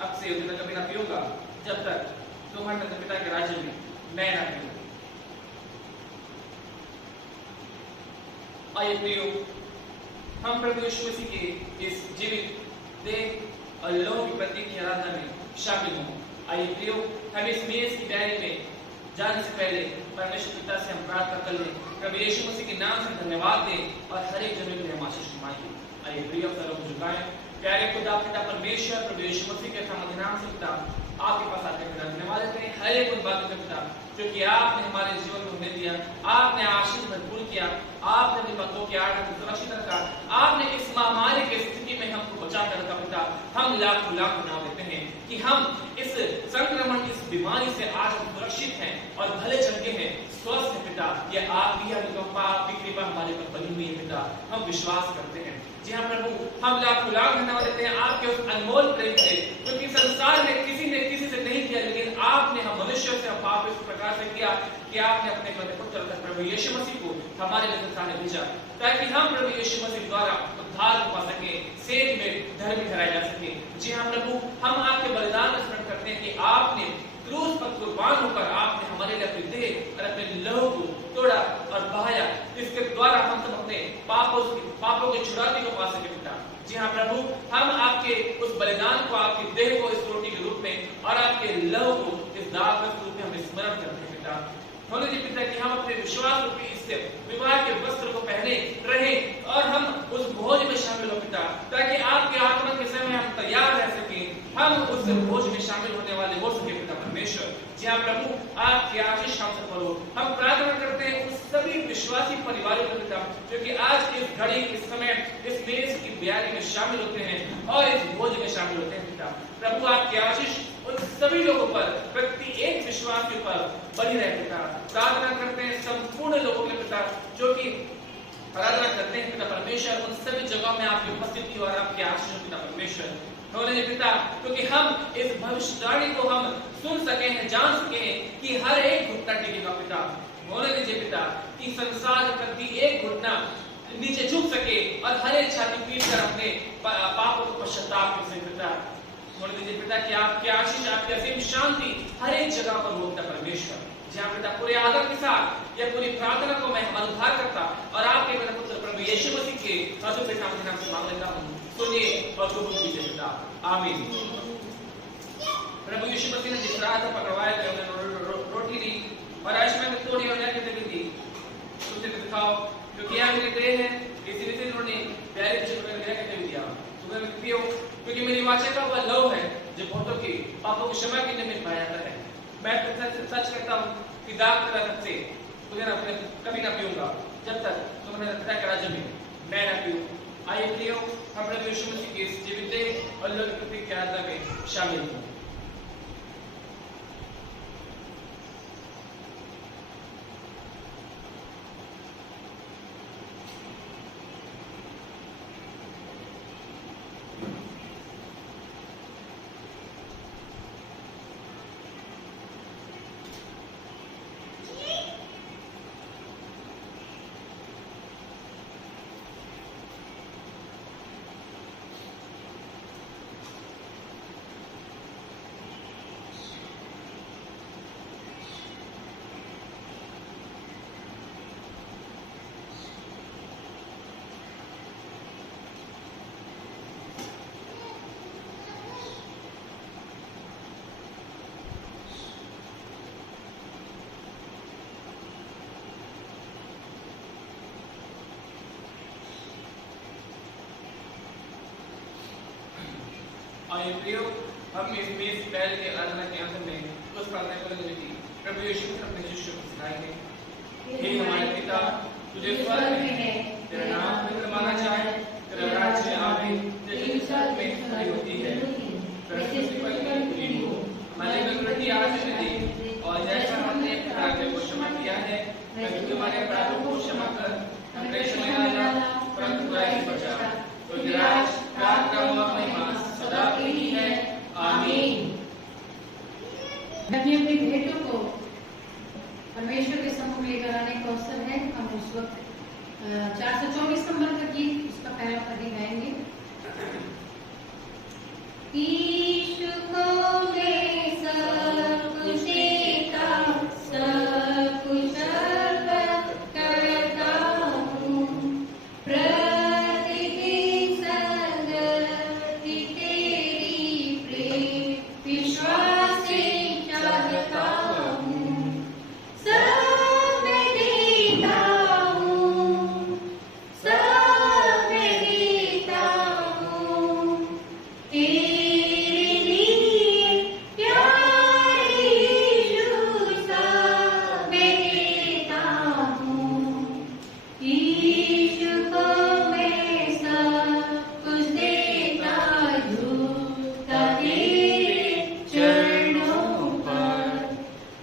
अब से मैं कभी ना पीऊंगा, जब तक तुम्हारे पिता के राज्य में मैं ना पीऊं। आइए प्रियो, हम प्रभु यीशु मसीह के इस जीवित देह और लहू की प्रतीक की आराधना में शामिल हों। आइए प्रियो, हम इस मेज की डायरी में जाने से पहले परमेश्वर पिता से हम प्रार्थना कर लें, प्रभु यीशु मसीह के नाम से धन्यवाद दें और हर एक जन को हम आशीष मांगे। आइए प्रियो, सर हम झुकाएं। प्यारे खुदा पिता परमेश्वर, प्रभु यीशु मसीह के नाम से पिता आपके पास आते हैं, धन्यवाद देते हैं हर एक उन बातों का पिता क्योंकि आपने हमारे जीवन में हमें दिया, आपने आशीष भरपूर किया, आपने अपने भक्तों की आड़ को सुरक्षित रखा, आपने इस महामारी की स्थिति में हमको बचा कर रखा पिता। हम लाखों लाख नाम देते हैं कि हम इस संक्रमण, इस बीमारी से आज हम सुरक्षित हैं और भले चंगे हैं, स्वस्थ है पिता। यह आपकी अनुकंपा, आपकी कृपा हमारे पर बनी हुई है पिता, हम विश्वास करते हैं। जी हाँ प्रभु, हम लाखों लाख धन्यवाद देते हैं आपके उस अनमोल प्रेम से, क्योंकि संसार में किसी ने किसी से नहीं किया, लेकिन आपने हम मनुष्य से, हम पाप इस प्रकार से किया कि आपने अपने पुत्र प्रभु यीशु मसीह को हमारे लिए संसार में भेजा, ताकि हम प्रभु यीशु मसीह द्वारा उद्धार को पा सके, सेज में धर्मी ठहराए जा सके। जी हाँ प्रभु, हम आपके बलिदान में स्मरण करते हैं कि आपने क्रूस पर कुर्बान होकर आपने हमारे लिए अपने देह और अपने लहू को तोड़ा और बहाया, इसके द्वारा हम सब अपने पापों के छुड़ाने को पा सके पिता। जी हाँ प्रभु, हम आपके उस बलिदान को, आपके देह को इस रोटी के रूप में और आपके लहू को इस दाग के रूप में हम स्मरण करते हैं पिता। होने दे पिता कि हम अपने विश्वास रूपी इस विवाह के वस्त्र को पहने रहे और हम उस भोज में शामिल हो पिता, ताकि आपके आगमन के समय हम तैयार रह सके, हम उस भोज में शामिल होने वाले हो सके पिता परमेश्वर। जी हाँ प्रभु, आपकी आशीष हम सब पर हो। हम प्रार्थना करते हैं उस सभी विश्वासी परिवारों को पिता, क्योंकि आज इस घड़ी, इस समय, इस मेज की तैयारी में शामिल होते हैं और इस भोज में शामिल होते हैं पिता। प्रभु आपकी आशीष उन सभी लोगों पर, प्रति एक विश्वास के ऊपर बनी रहे पिता। प्रार्थना करते हैं संपूर्ण लोगों के पिता जो कि आराधना करते हैं पिता परमेश्वर, उन सभी जगहों में आपकी उपस्थिति और आपकी आशीष पिता परमेश्वर होने दे पिता, क्योंकि हम इस भविष्यवाणी को हम सुन सके हैं, जान सके हैं कि हर एक घुटना टिकेगा पिता। होने दीजिए पिता कि संसार प्रति एक घुटना नीचे झुक सके और हर एक छाती पीट कर अपने पापों को पश्चाताप कर सके पिता। होने दीजिए पिता कि आपकी आशीष, आपकी असीम शांति हर एक जगह पर हो पिता परमेश्वर। जहाँ पिता पूरे आदर के साथ यह पूरी प्रार्थना को मैं हमारा उद्धार करता और आपके मेरे पुत्र प्रभु यीशु मसीह के अद्भुत नाम से मांग लेता हूँ, सुनिए और कबूल कीजिए पिता, आमीन। प्रभु यीशु मसीह ने जिस राह से पकड़वाया था, उन्हें रोटी दी और आयुष्मान में तोड़ी और कहते दी, तुझे दिखाओ क्योंकि यह मेरी देह है, इसी रीति उन्होंने प्यारे बच्चे को कहते हुए दिया, तुम्हें पियो क्योंकि मेरी वाचा का वह लहू है जो बहुतों की पापों की क्षमा के निमित्त पाया जाता है। मैं सच कहता हूँ कि दाग का रस से तुझे कभी ना पीऊंगा, जब तक तुम्हारे पिता के राज्य में मैं ना पीऊं। आइए प्रियो, हम प्रभु यीशु मसीह के इस जीवित देह और अलौकिक प्रतीक की आराधना में शामिल हों। आइए प्रियो, हम इस मेज पहल के आराधना के अंत में उस प्रार्थना करेंगे कि प्रभु यीशु अपने शिष्यों को सिखाएंगे। हे हमारे पिता, तुझे स्वर्ग में है, तेरा नाम पवित्र माना जाए, तेरा राज्य आए, तेरी स्वर्ग में पूरी होती है, पृथ्वी पर भी पूरी हो। हमारे रोटी आज हमें दे, और जैसा हमने अपने अपराधों को क्षमा किया है, वैसे तू हमारे अपराधों को क्षमा कर, हम प्रेषण में न डाल, परंतु बुराई से बचा। क्योंकि राज, पराक्रम और महिमा सदा तेरी है। आमीन। अपनी अपनी भेंटों को परमेश्वर के सम्मुख लेकर आने का अवसर है। हम उस वक्त 424 नंबर का गीत, उसका पहला पदी गाएंगे। ईशु को मैं सब कुछ देता, सब कुछ अर्पण करता हूँ, प्रतिदिन संगति तेरी प्रेम विश्वास से चाहता हूँ, सब मैं देता हूँ, सब मैं देता हूँ, तेरे लिए प्यारे यीशु, सब मैं देता हूँ, यीशु को मैं सब कुछ देता, झूठा तेरे चरणों पर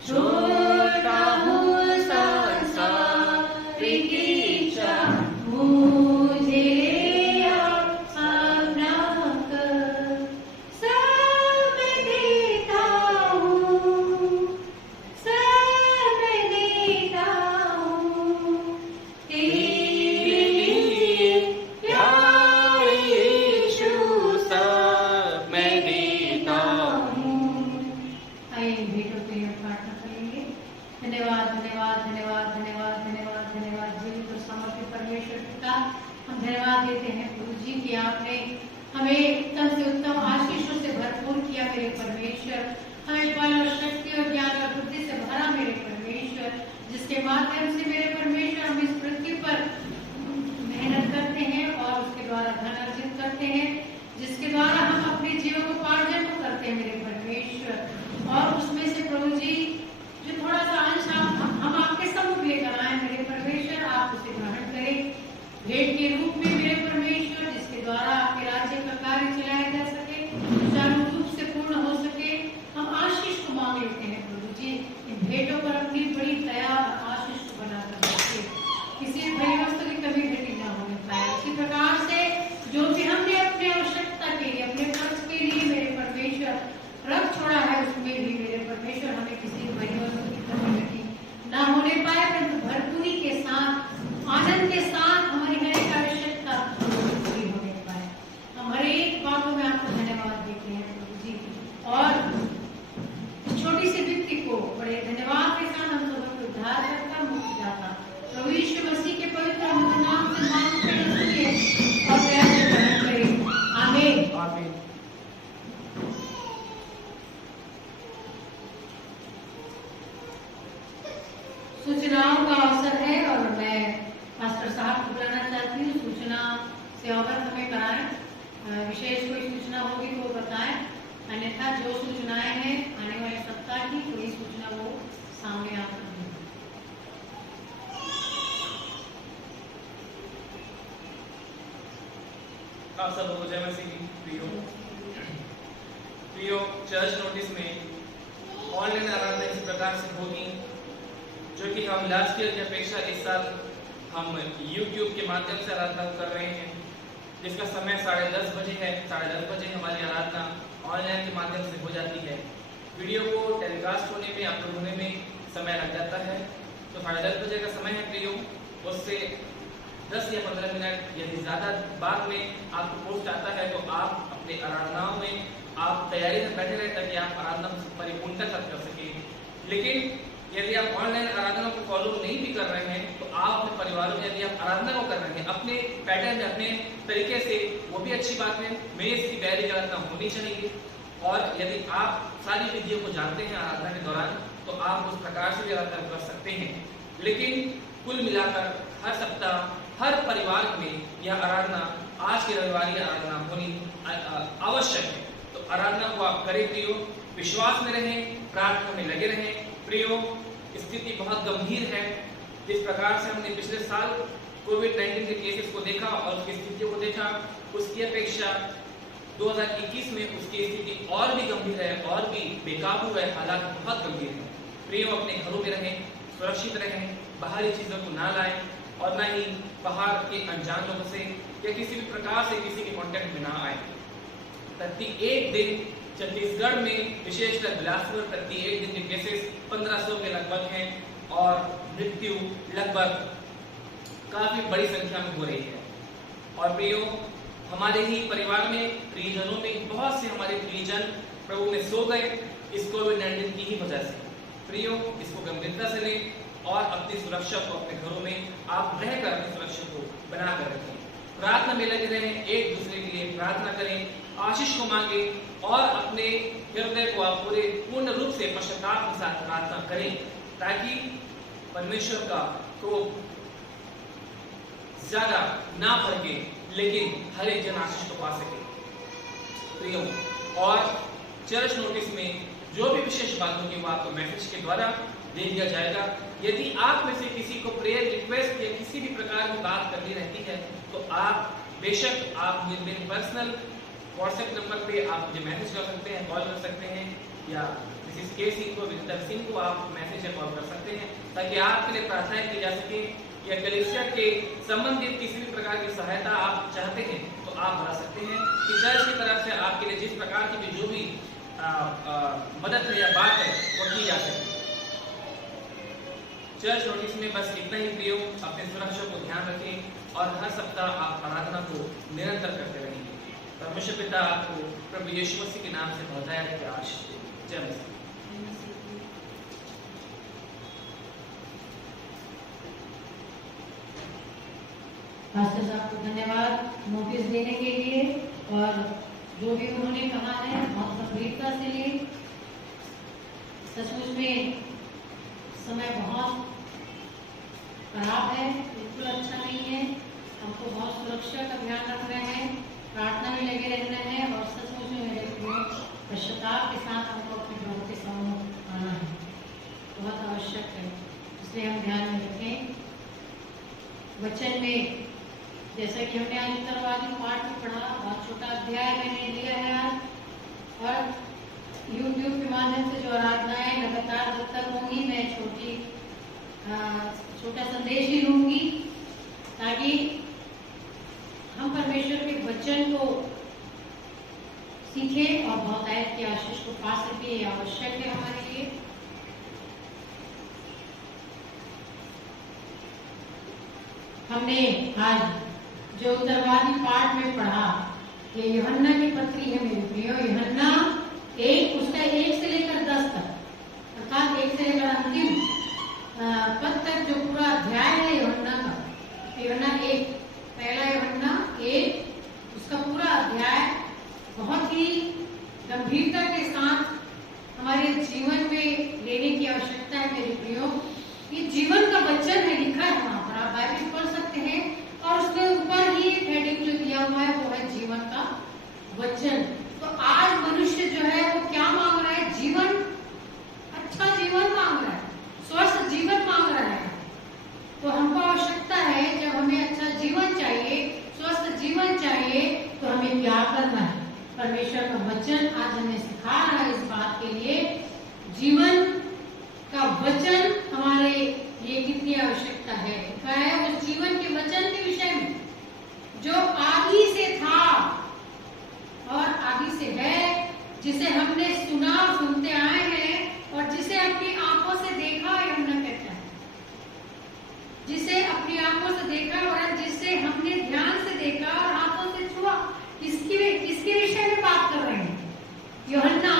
छोड़ता हूँ संसार की इच्छा, मुझे अपना कर, सब मैं देता हूँ, सब मैं देता हूँ, तेरे लिए प्यारे यीशु, सब मैं देता हूँ। आइए भेंटों के लिए प्रार्थना करेंगे। धन्यवाद धन्यवाद धन्यवाद धन्यवाद धन्यवाद धन्यवाद जीवित और समर्पित परमेश्वर पिता, हम धन्यवाद देते हैं प्रभु जी कि आपने हमें उत्तम से उत्तम आशीषों से भरपूर किया मेरे परमेश्वर, हमें बल और शक्ति और ज्ञान और बुद्धि से भरा मेरे परमेश्वर, जिसके माध्यम से मेरे परमेश्वर हम इस पृथ्वी पर मेहनत करते हैं और उसके द्वारा धन अर्जित करते हैं, जिसके द्वारा हम अपने जीवनोपार्जन को करते हैं मेरे परमेश्वर। और उसमें से प्रभु जी जो थोड़ा सा अंश हम आपके सम्मुख लेकर आए मेरे परमेश्वर, आप उसे ग्रहण करें भेंट के रूप में मेरे परमेश्वर, जिसके द्वारा आपके राज्य का कार्य चलाया जा सके, सुचारू रूप से पूर्ण हो सके। हम आशीष को मांग लेते हैं प्रभु जी, इन भेंटों पर अपनी बड़ी दया और आशीष को बनाकर रखे, किसी भली वस्तु की कमी घटी न होने पाए। उसी प्रकार से जो भी हमने अपने आवश्यकता के लिए, अपने खर्च के लिए मेरे परमेश्वर रख छोड़ा है, उसमें भी मेरे परमेश्वर हमें किसी भली वस्तु की कमी घटी न होने पाए, परंतु भरपूरी के साथ, आनंद के साथ हमारी हर एक आवश्यकता पूरी होने पाए। हम हर एक बातों में आपको धन्यवाद देते हैं प्रभु जी, और छोटी सी व्यक्ति को बड़े धन्यवाद के साथ हम सब उद्धार करता मुक्त जाता प्रभु यीशु मसीह के पवित्र नाम से मांगते हैं और प्यार से ग्रहण करें। आमीन। आमीन। सूचनाओं का अवसर है और मैं मास्टर साहब को बुलाना चाहती हूँ, सूचना से अवगत हमें कराएं। विशेष कोई सूचना होगी तो बताएं, अन्यथा जो सूचनाएं हैं आने वाले सप्ताह की कोई सूचना वो सामने आ सकती है। आप सब लोगों को जय मसीह की। प्रियो, चर्च नोटिस में ऑनलाइन आराधना इस प्रकार से होगी, जो कि हम लास्ट ईयर की अपेक्षा इस साल हम YouTube के माध्यम से आराधना कर रहे हैं, जिसका समय 10:30 बजे है। 10:30 बजे हमारी आराधना ऑनलाइन के माध्यम से हो जाती है। वीडियो को टेलीकास्ट होने में, अपलोड होने में समय लग जाता है, तो 10:30 बजे का समय है प्रियो। उससे 10 या 15 मिनट यदि ज़्यादा बाद में आपको पोस्ट आता है तो आप अपने आराधनाओं में आप तैयारी में बैठे रहे, ताकि आप आराधना परिपूर्णता तक कर सकें। लेकिन यदि आप ऑनलाइन आराधना को फॉलो नहीं भी कर रहे हैं, तो आप अपने परिवारों में यदि आप आराधना को कर रहे हैं अपने पैटर्न में, अपने तरीके से, वो भी अच्छी बात है। मेज की तैयारी की आराधना होनी चाहिए। और यदि आप सारी विधियों को जानते हैं आराधना के दौरान, तो आप उस प्रकार से भी आराधना कर सकते हैं। लेकिन कुल मिलाकर हर सप्ताह हर परिवार में यह आराधना, आज की रविवारी आराधना होनी आवश्यक है। तो आराधना को आप करें प्रियो, विश्वास में रहें, प्रार्थना में लगे रहें। प्रियो, स्थिति बहुत गंभीर है। जिस प्रकार से हमने पिछले साल कोविड-19 के केसेस को देखा और उसकी स्थितियों को देखा, उसकी अपेक्षा 2021 में उसकी स्थिति और भी गंभीर है, और भी बेकाबू है, हालात बहुत गंभीर है। प्रियो, अपने घरों में रहें, सुरक्षित रहें, बाहरी चीजों को ना लाएं, और न ही बाहर के अनजान लोगों से या किसी भी प्रकार से किसी के कांटेक्ट में ना आए। प्रति एक दिन छत्तीसगढ़ में, विशेषकर बिलासपुर, प्रति एक दिन के केसेस 1500 के लगभग हैं, और मृत्यु लगभग काफी बड़ी संख्या में हो रही है। और प्रियो, हमारे ही परिवार में, प्रियजनों में बहुत से हमारे प्रियजन प्रभु में सो गए इस कोविड-19 की ही वजह से। प्रियो, इसको गंभीरता से लें और अपनी सुरक्षा को अपने घरों में आप रहकर अपनी सुरक्षा को बनाकर रखें। प्रार्थना में लगे रहें, एक दूसरे के लिए प्रार्थना करें, आशीष को मांगे, और अपने हृदय को आप पूर्ण रूप से पश्चाताप के साथ प्रार्थना करें, ताकि परमेश्वर का क्रोध ज्यादा ना भड़के, लेकिन हर एक जन आशीष को पा सके। प्रियो, और चर्च नोटिस में जो भी विशेष बातों की वो आपको मैसेज के द्वारा दे दिया जाएगा। यदि आप में से किसी को प्रेयर रिक्वेस्ट या किसी भी प्रकार की बात करनी रहती है, तो आप बेशक आप मेरे पर्सनल व्हाट्सएप नंबर पे आप मुझे मैसेज कर सकते हैं, कॉल कर सकते हैं, या मिसेस के सिंह को, विजिटर सिंह को आप मैसेज या कॉल कर सकते हैं, ताकि आपके लिए प्रार्थनाएं की जा सके, या कलीसिया के संबंधित किसी भी प्रकार की सहायता आप चाहते हैं तो आप बता सकते हैं कि चर्च की तरफ से आपके लिए जिस प्रकार की भी जो भी मदद है या बात है वो की जा सके। चर्च नोटिस में बस इतना ही प्रियो, अपने सुरक्षा को ध्यान रखें, और हर सप्ताह आप आराधना को निरंतर करते रहेंगे। परमेश्वर पिता आपको प्रभु यीशु मसीह के नाम से बहुतायत की आशीष दे। जय मसीह। पास्टर साहब को धन्यवाद नोटिस देने के लिए, और जो भी उन्होंने कहा है बहुत गंभीरता से लिए। सचमुच में समय बहुत खराब है, बिल्कुल अच्छा नहीं है। हमको बहुत सुरक्षा का ध्यान रखना है, प्रार्थना में लगे रहना है, और सचमुच में मेरे पश्चाताप के साथ हमको अपने प्रभु के सामने आना है, बहुत आवश्यक है। इसलिए हम ध्यान में रखें। वचन में जैसा कि हमने आज उत्तरवादी पाठ में पढ़ा, बहुत छोटा अध्याय मैंने लिया है आज, और YouTube के माध्यम से जो आराधनाएं लगातार जब तक होंगी, मैं छोटा संदेश ही लूंगी, ताकि हम परमेश्वर के वचन को सीखें और बहुतायत की आशीष को पा सके। ये आवश्यक है हमारे लिए। हमने आज जो उत्तरवादी पाठ में पढ़ा, ये यूहन्ना की पत्री है मेरे प्रियो, यूहन्ना 1 उसका 1 से लेकर 10 तक, अर्थात 1 से लेकर अंतिम पद तक जो पूरा अध्याय है यूहन्ना का, यूहन्ना 1, पहला यूहन्ना 1 उसका पूरा अध्याय बहुत ही गंभीरता के साथ हमारे जीवन में लेने की आवश्यकता है मेरे प्रियो। ये जीवन का वचन है, लिखा है वहां पर, आप बाइबल पढ़ सकते हैं, और उसके ऊपर ही एक हेडिंग जो दिया हुआ है वो है जीवन का वचन। तो आज मनुष्य जो है वो क्या मांग रहा है? जीवन, अच्छा जीवन मांग रहा है, स्वस्थ जीवन मांग रहा है। तो हमको आवश्यकता है, जब हमें परमेश्वर का वचन आज हमें सिखा रहा है इस बात के लिए जीवन का वचन हमारे लिए कितनी आवश्यकता है। क्या है उस जीवन के वचन के विषय में जो आदि से था और आदि से है, जिसे हमने सुना सुनते आए हैं और जिसे अपनी आंखों से देखा, यूहन्ना कहता है, जिसे अपनी आंखों से देखा और जिसे हमने ध्यान से देखा और हाथों से छुआ। किसके विषय में बात कर रहे हैं? यूहन्ना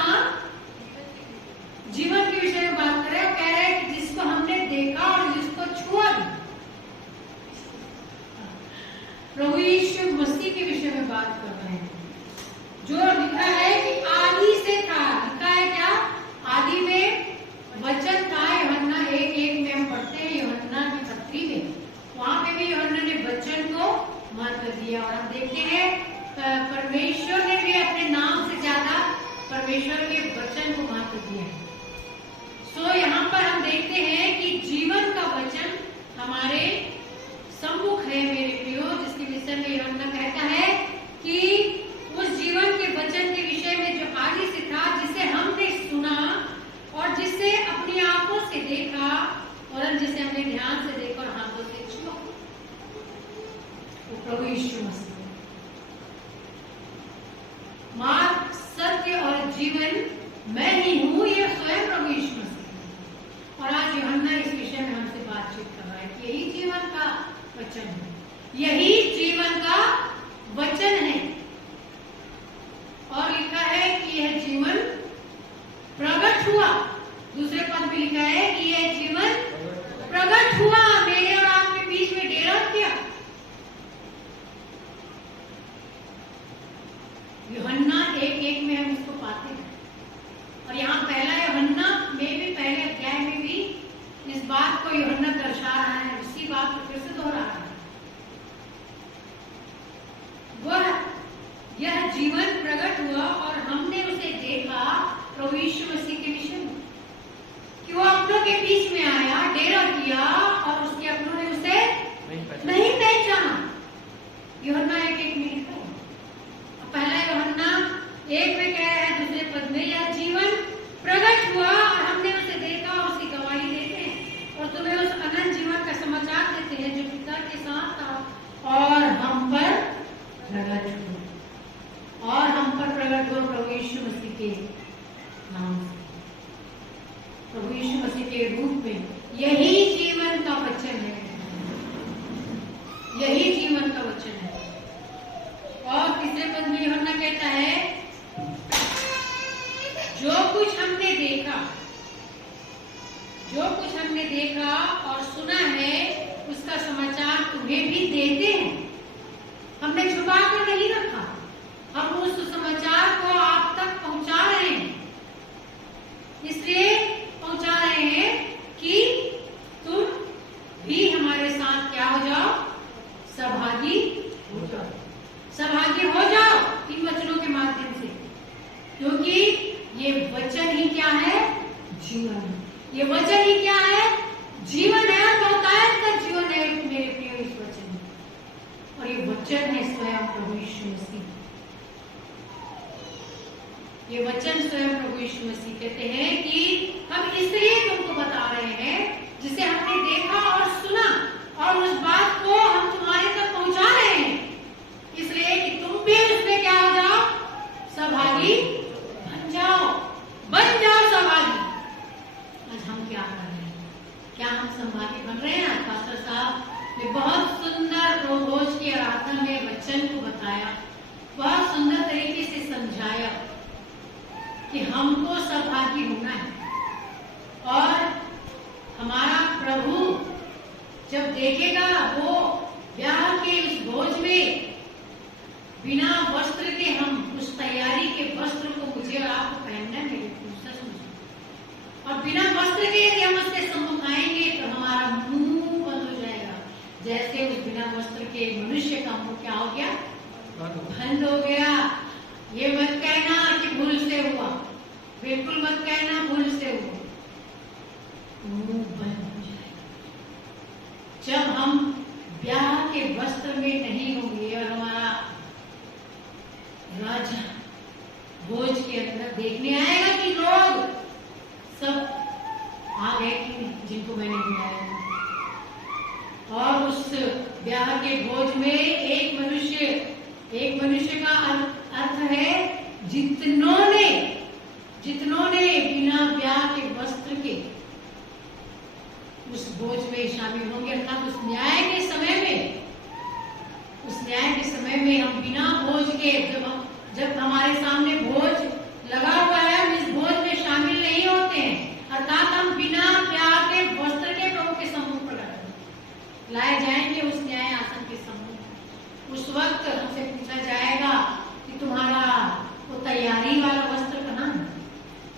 जीवन के विषय में बात कर रहे हैं। कह रहे हैं कि जिसको हमने देखा और जिसको छुआ भी, प्रभु यीशु मसीह के विषय में बात कर रहे हैं, जो लिखा है कि आदि से था। लिखा है क्या? आदि में वचन था। यूहन्ना 1:1 में हम पढ़ते हैं यूहन्ना की पत्री में, वहां पे भी यूहन्ना ने वचन को महत्व दिया। और हम देखते हैं परमेश्वर ने भी अपने नाम से ज्यादा परमेश्वर के वचन को महत्व दिया है। सो यहाँ पर हम देखते हैं कि जीवन का वचन हमारे सम्मुख है मेरे प्रियो, जिसके विषय में यूहन्ना कहता है कि उस जीवन के वचन के विषय में जो आदि से था, जिसे हमने सुना और जिसे अपनी आंखों से देखा और जिसे हमने ध्यान से देखा और हाथों से छुआ, वो प्रभु यीशु मसीह। मार्ग, सत्य और जीवन मैं ही हूं, यह स्वयं प्रभु यीशु मसीह। और आज यूहन्ना इस विषय में हमसे बातचीत कर रहा है कि यही जीवन का वचन है, यही जीवन का वचन है। और लिखा है कि यह जीवन प्रकट हुआ। दूसरे पद में लिखा है कि यह जीवन प्रकट हुआ, मेरे और आपके बीच में डेरा किया। यूहन्ना 1:1 में हम इसको पाते हैं। और यहाँ पहला यूहन्ना में भी, पहले अध्याय में भी इस बात को यूहन्ना दर्शा रहा है, उसी बात को फिर से दोहरा रहा है। वह यह जीवन प्रकट हुआ और हमने उसे देखा, प्रभु यीशु मसीह के विषय में, कि वो अपनों के बीच में आया, डेरा किया और उसके अपनों ने उसे नहीं पहचाना। यूहन्ना 1:1 में लिखा है। पहला यूहन्ना 1 में कह रहा है, दूसरे पद में यह जीवन प्रकट हुआ और हमने उसे देखा और उसकी गवाही देते हैं और तुम्हें उस अनंत जीवन का समाचार देते हैं जो पिता के साथ था और हम पर प्रकट हुआ। और हम पर प्रकट हुआ प्रभु यीशु मसीह के नाम से, प्रभु यीशु मसीह के रूप में। यही जीवन का वचन है, यही जीवन का वचन है। और तीसरे पद में यूहन्ना कहता है, जो कुछ हमने देखा, जो कुछ हमने देखा और सुना है उसका समाचार तुम्हें भी देते हैं। हमने छुपा कर नहीं रखा, हम उस समाचार को आप तक पहुंचा रहे हैं। इसलिए पहुंचा रहे हैं कि तुम भी हमारे साथ क्या हो जाओ? सहभागी हो जाओ, सहभागी हो जाओ इन वचनों के माध्यम से, क्योंकि ये वचन ही क्या है? जीवन है। ये वचन ही क्या है? जीवन है। बहुतायत का जीवन है मेरे प्रिय इस वचन में, और ये वचन है स्वयं प्रभु यीशु मसीह। ये वचन स्वयं प्रभु यीशु मसीह कहते हैं कि हम इसलिए तुमको बता रहे हैं जिसे हमने देखा और सुना, और उस बात को हम तुम्हारे तक पहुंचा रहे हैं, इसलिए कि तुम भी उसमें क्या हो जाओ? सहभागी बन जाओ, बन जाओ सहभागी। आज हम क्या कर रहे हैं? क्या हम सहभागी बन रहे हैं? आज पास्टर साहब ने बहुत सुंदर प्रभोज की आराधना में वचन को बताया, बहुत सुंदर तरीके से समझाया कि हमको सहभागी होना है। और हमारा प्रभु जब देखेगा, वो ब्याह के उस भोज में बिना वस्त्र के, हम उस तैयारी के वस्त्र को मुझे और आपको पहनना है मेरे सच में, और बिना वस्त्र के यदि हम उसके सम्मुख आएंगे तो हमारा मुंह बंद हो जाएगा, जैसे उस बिना वस्त्र के मनुष्य का मुंह क्या हो गया? बंद हो गया। ये मत कहना कि भूल से हुआ, बिल्कुल मत कहना भूल से हुआ, मुंह बंद हो जाएगा। जब हम ब्याह के वस्त्र में नहीं होंगे और हमारा राजा के भोज में एक मनुष्य का अर्थ है जितनों ने बिना ब्याह के वस्त्र के उस भोज में शामिल होंगे। अर्थात उस न्याय के समय में हम बिना भोज के, जब हमारे सामने भोज लगा हुआ है, हम इस भोज में शामिल नहीं होते हैं। अर्थात हम बिना ब्याह के वस्त्र के प्रभु के सम्मुख पर लाए जाएंगे, उस न्याय आसन के सम्मुख। उस वक्त हमसे पूछा जाएगा कि तुम्हारा वो तैयारी वाला वस्त्र कहाँ है?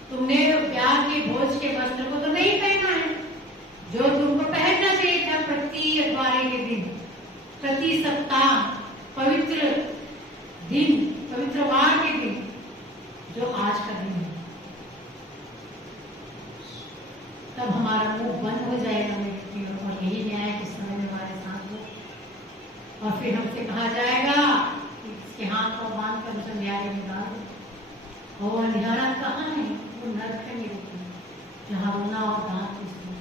तुमने ब्याह के भोज के वस्त्र को तो नहीं पहना है, जो तुमको पहनना चाहिए था प्रति अठवारे के दिन, प्रति सप्ताह पवित्र वार के दिन, जो आज का दिन है। तब हमारा मुंह बंद हो जाएगा और यही न्याय के समय में हमारे साथ हो। और फिर हमसे कहा जाएगा कि इसके हाथ को बांध कर उसे न्याय में डाल दो। और अंधियारा कहाँ है? वो नरक है मेरे को, जहाँ रोना और दांत पीसना।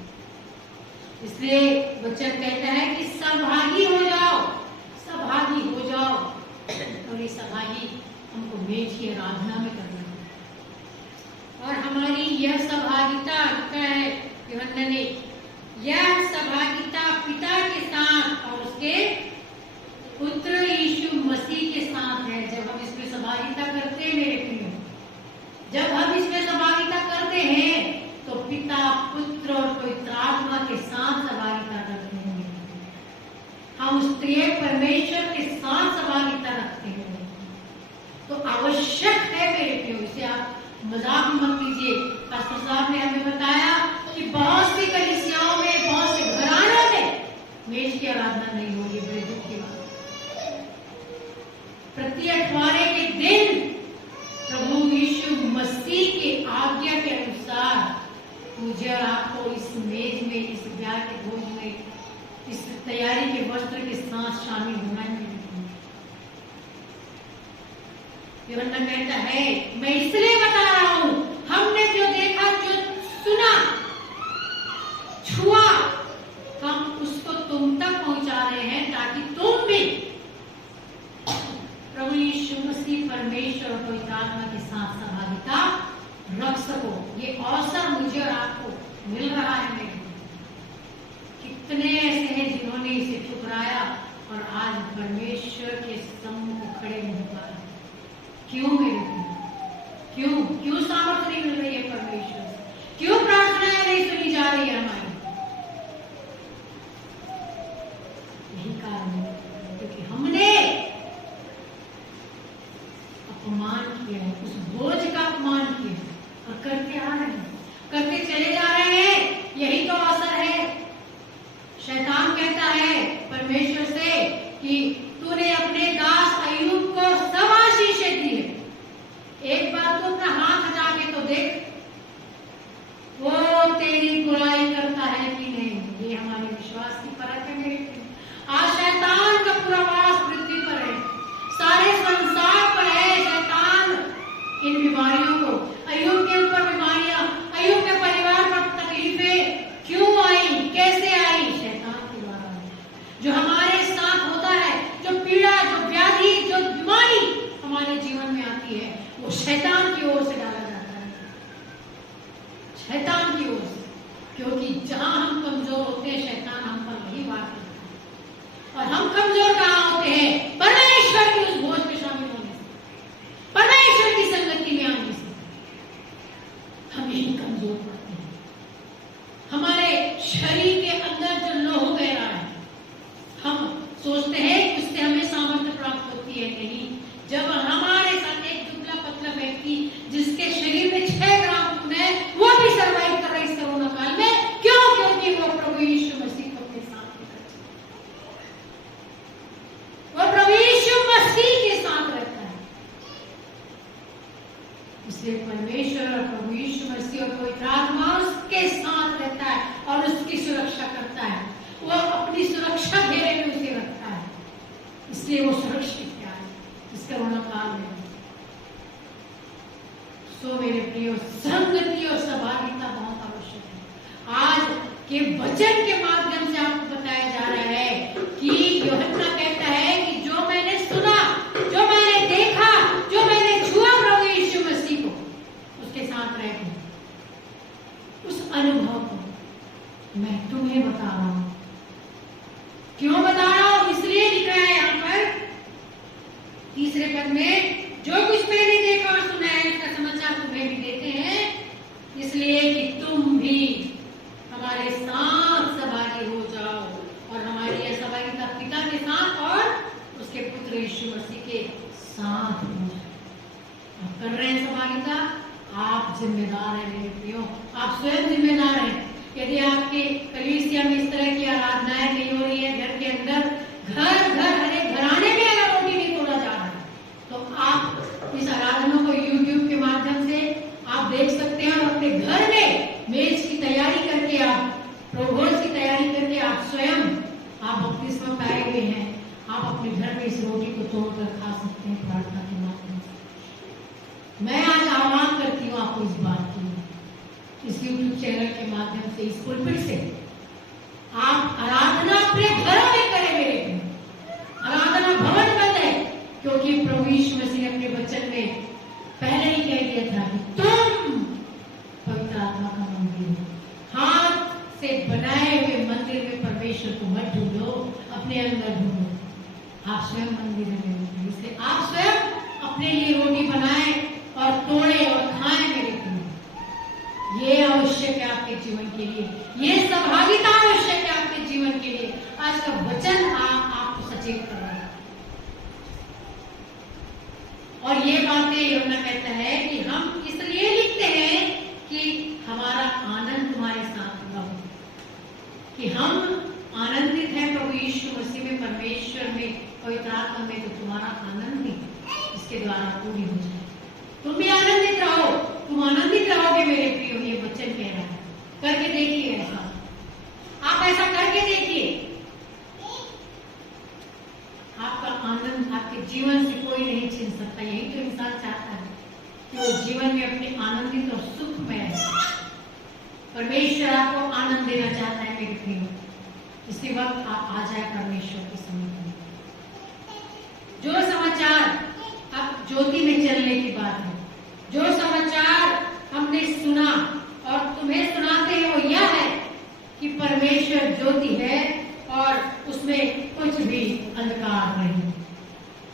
इसलिए वचन कहता है कि सहभागी हो जाओ। और ये सहभागी हमको मेज की आराधना में करना है। और हमारी यह सहभागिता है यूहन्ना ने, यह सहभागिता पिता के साथ और उसके पुत्र यीशु मसीह के साथ है। जब हम इसमें सहभागिता करते हैं मेरे प्रियो, जब हम इसमें सहभागिता करते हैं तो पिता, पुत्र और पवित्र आत्मा के साथ सहभागिता करते हैं। हम उस त्रिएक परमेश्वर के साथ सहभागिता रखते हैं। तो आवश्यक है मेरे प्रियो, इसे आप मजाक मत लीजिए। पास्टर साहब ने हमें बताया कि बहुत सी कलीसियाओं में, बहुत से घरानों में मेज की आराधना नहीं होगी। बड़े दुख की बात। प्रति अठवारे के दिन प्रभु यीशु मसीह के आज्ञा के अनुसार मुझे और आपको इस मेज में, इस ब्याह के भोज में, इस तैयारी के वस्त्र के साथ शामिल होना है। यूहन्ना कहता है, मैं इसलिए बता रहा हूं, हमने जो देखा, जो सुना, छुआ, हम उसको तुम तक पहुंचा रहे हैं ताकि तुम भी प्रभु यीशु मसीह परमेश्वर और पवित्र आत्मा के साथ सहभागिता रख सको। ये अवसर मुझे और आपको मिल रहा है। मेरे कितने ऐसे हैं जिन्होंने इसे ठुकराया और आज परमेश्वर के सम्मुख खड़े नहीं पा रहे। क्यों मेरे क्यों सामर्थ्य नहीं मिल रही है परमेश्वर से? क्यों प्रार्थनाएं नहीं सुनी जा रही है हमारी? यही कारण है क्योंकि हमने अपमान किया है, उस बोझ का अपमान किया है और करते आ रहे हैं, करते चले जा रहे हैं। यही तो असर है। शैतान कहता है परमेश्वर से कि तूने अपने दास अय्यूब को सब आशीषें दी है, एक बार तो अपना हाथ हटा के तो देख, वो तेरी बुराई करता है कि नहीं। ये हमारे विश्वास की परख है मेरे। आज शैतान का पूरा वास पृथ्वी पर है, सारे संसार पर है। शैतान इन बीमारियों को, अय्यूब के ऊपर बीमारियां, अय्यूब के परिवार पर तकलीफें क्यों आई, कैसे आई? शैतान के द्वारा। जो हमारे साथ होता है, जो पीड़ा, जो व्याधि, जो बीमारी हमारे जीवन में आती है, वो शैतान की ओर से डाला जाता है। शैतान की ओर से, क्योंकि जहां हम कमजोर होते हैं शैतान हम पर वही वार करता है। और हम कमजोर कहां होते हैं? परमेश्वर की उस भोज में शामिल होने से, परमेश्वर की संगति में आने से हम यही कमजोर पड़ते हैं। हमारे शरीर के अंदर जो लोह बह रहा है, हम सोचते हैं कि उससे हमें सामर्थ्य प्राप्त होती है। नहीं, जब हमारे साथ एक दुबला पतला व्यक्ति जिसके शरीर में 6 ग्राम खून है, वो भी सर्वाइव कर रहा है इस कोरोना काल में। क्यों? क्योंकि वो प्रभु यीशु मसीह को अपने साथ लेकर चलता है, वो प्रभु यीशु मसीह के साथ रहता है। इसलिए परमेश्वर और प्रभु यीशु मसीह और पवित्र आत्मा उसके साथ रहता है और उसकी सुरक्षा करता है। वो अपनी सुरक्षा घेरे में उसे रखता है, इसलिए वो सुरक्षित है इस कोरोना काल में। सो मेरे प्रियो, संगति और सहभागिता बहुत आवश्यक है। आज के वचन के माध्यम से आपको बताया जा रहा है कि यूहन्ना जगत में जो कुछ मैंने देखा और सुना है इसका समाचार तुम्हें भी देते हैं, इसलिए कि तुम भी हमारे साथ सहभागी हो जाओ और हमारी यह सहभागिता पिता के साथ और उसके पुत्र यीशु मसीह के साथ हो जाए। आप कर रहे हैं सहभागिता, आप जिम्मेदार हैं मेरे प्रियो, आप स्वयं जिम्मेदार हैं। यदि आपके कलीसिया में इस तरह की आराधनाएं नहीं हो रही है, घर के अंदर घर हर एक घराने में अगर रोटी नहीं तोड़ा जा रहा है, तो आप इस आराधना को YouTube के माध्यम से आप देख सकते हैं और अपने घर में मेज की तैयारी करके, आप प्रभोज की तैयारी करके आप स्वयं आप बपतिस्मा पाए हुए हैं, आप अपने घर में इस रोटी को तोड़कर खा सकते हैं प्रार्थना के माध्यम से। मैं आज आह्वान करती हूँ आपको इस बात की, इस YouTube चैनल के माध्यम से, इस पुलपिट से आप आराधना अपने घरों में करें मेरे को। आराधना भवन बंद है, क्योंकि प्रभु यीशु मसीह ने अपने वचन में पहले ही कह दिया था कि तुम पवित्र आत्मा का मंदिर हो। हाथ से बनाए हुए मंदिर में परमेश्वर को मत ढूंढो, अपने अंदर ढूंढो। आप स्वयं मंदिर में, इसलिए आप स्वयं अपने लिए रोटी बनाए और तोड़े और खाएं मेरे को। ये आवश्यक है आपके जीवन के लिए, ये सहभागिता आवश्यक है आपके जीवन के लिए। आज का वचन आपको सचेत कर रहा है। और ये बातें यूहन्ना कहता है कि हम इसलिए लिखते हैं कि हमारा आनंद तुम्हारे साथ हो, कि हम आनंदित हैं प्रभु यीशु मसीह में, परमेश्वर में, पवित्र आत्मा में, तो तुम्हारा आनंद भी इसके द्वारा पूरी हो जाए। तुम भी आनंदित रहो, तुम आनंदित रहोगे मेरे प्रियो, ये वचन कह रहा है। करके देखिए ऐसा, आप ऐसा करके देखिए, आपका आनंद आपके जीवन से कोई नहीं छीन सकता। यही तो इंसान चाहता है कि वो जीवन में अपने आनंदित और सुखमय रहे। परमेश्वर आपको आनंद देना चाहता है मेरे प्रियो। इसी वक्त आप आ जाए परमेश्वर के समीप में। जो समाचार अब ज्योति में चलने की बात है, जो समाचार हमने सुना और तुम्हें सुनाते हैं, वो यह है कि परमेश्वर ज्योति है और उसमें कुछ भी अंधकार नहीं।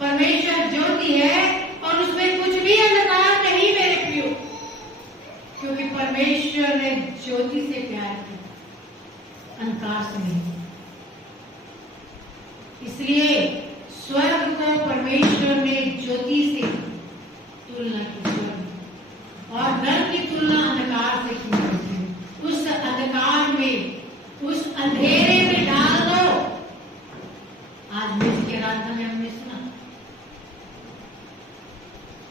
परमेश्वर ज्योति है और उसमें कुछ भी अंधकार नहीं मेरे प्रियो, क्योंकि परमेश्वर ने ज्योति से प्यार किया, अंधकार से नहीं। इसलिए स्वर्ग को परमेश्वर ने ज्योति से तुलना की, और नर की तुलना अंधकार से की। उस अंधकार में, उस अंधेरे में डाल दो। आज मेज की आराधना में हमने सुना,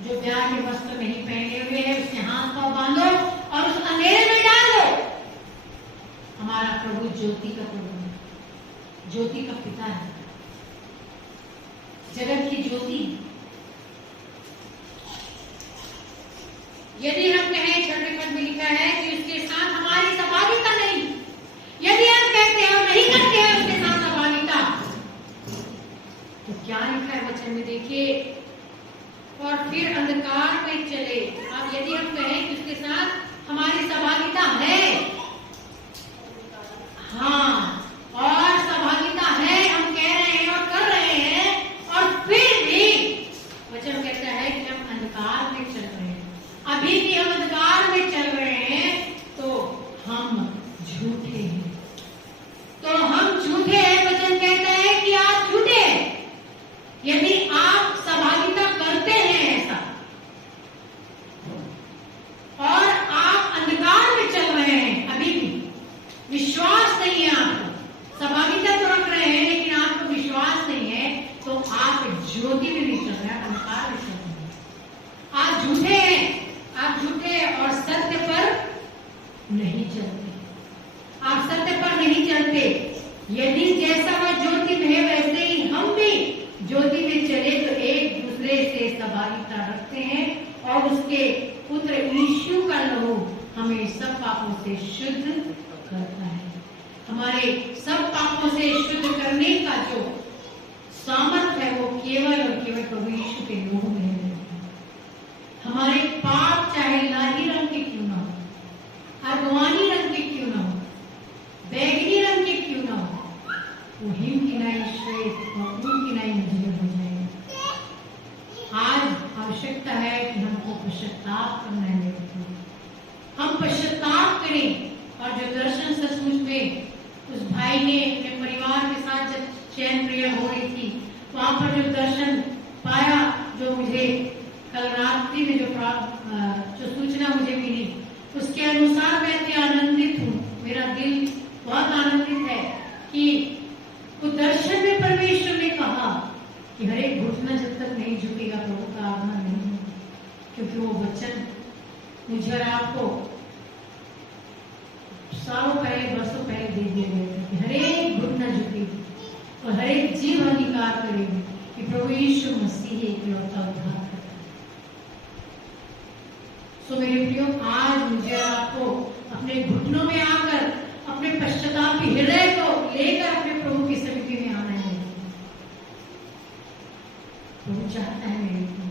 जो ब्याह के वस्त्र नहीं पहने हुए हैं उसके हाथ पांव बांधो और उस अंधेरे में डाल दो। हमारा प्रभु ज्योति का प्रभु है, ज्योति का पिता है, जगत की ज्योति। यदि हम कहें, छठे पद में लिखा है कि उसके साथ हमारी सहभागिता नहीं, यदि हम कहते हैं और नहीं करते हैं उसके साथ सहभागिता, तो क्या लिखा है वचन में देखिए, और फिर अंधकार में चले। अब यदि हम कहें कि उसके साथ हमारी सहभागिता है, हाँ, और सहभागिता है, हम कह रहे हैं और कर रहे हैं, और फिर भी वचन कहता है कि हम अंधकार में चल रहे हैं, अभी भी हम अंधकार में चल रहे हैं, तो हम झूठे हैं। तो हम झूठे हैं, वचन कहता है कि आप झूठे हैं यदि आप सहभागिता करते हैं ऐसा, और आप अंधकार में चल रहे हैं, अभी भी विश्वास नहीं है आपको। सहभागिता तो रख रहे हैं लेकिन आपको विश्वास नहीं है, तो आप ज्योति में नहीं चल रहे हैं, अंधकार में चल रहे हैं। आप झूठे हैं, आप झूठे और सत्य पर नहीं चलते, आप सत्य पर नहीं चलते। यदि जैसा वह ज्योति में है वैसे ही हम भी ज्योति में चले, तो एक दूसरे से सहभागिता रखते हैं, और उसके पुत्र यीशु का लहू हमें सब पापों से शुद्ध करता है। हमारे सब पापों से शुद्ध करने का जो सामर्थ है वो केवल और केवल प्रभु यीशु के लहू में है। हमारे पाप चाहे लाही रंग के क्यों ना हो, अर्गवानी रंग के क्यों ना हो, बैगनी रंग के क्यों ना हो, वो हिम की नाई श्वेत और ऊन की नाई उजले हो जाएंगे। पश्चाताप करना है मेरे को। हम पश्चाताप करें। और जो दर्शन सचमुच में उस भाई ने अपने परिवार के साथ जब चैन प्रेयर हो रही थी, वहां पर जो दर्शन पाया, जो मुझे कल रात्रि में जो सूचना मुझे मिली, उसके अनुसार मैं इतनी आनंदित हूँ। मेरा दिल बहुत आनंदित है कि उस दर्शन में परमेश्वर ने कहा कि हर एक घुटना जब तक नहीं झुकेगा प्रभु का आगमन नहीं होगा। क्योंकि वो वचन मुझे और आपको सालों पहले, वर्षों पहले दे दिए गए थे कि हर एक घुटना झुकेगी और हर एक जीव अंगीकार करेगी कि प्रभु यीशु मसीह इकलौता उद्धार करता है। सो मेरे प्रियो, आज मुझे और आपको अपने घुटनों में आकर अपने पश्चातापी हृदय को लेकर अपने प्रभु की समिति में आना है। प्रभु चाहता है मेरे को,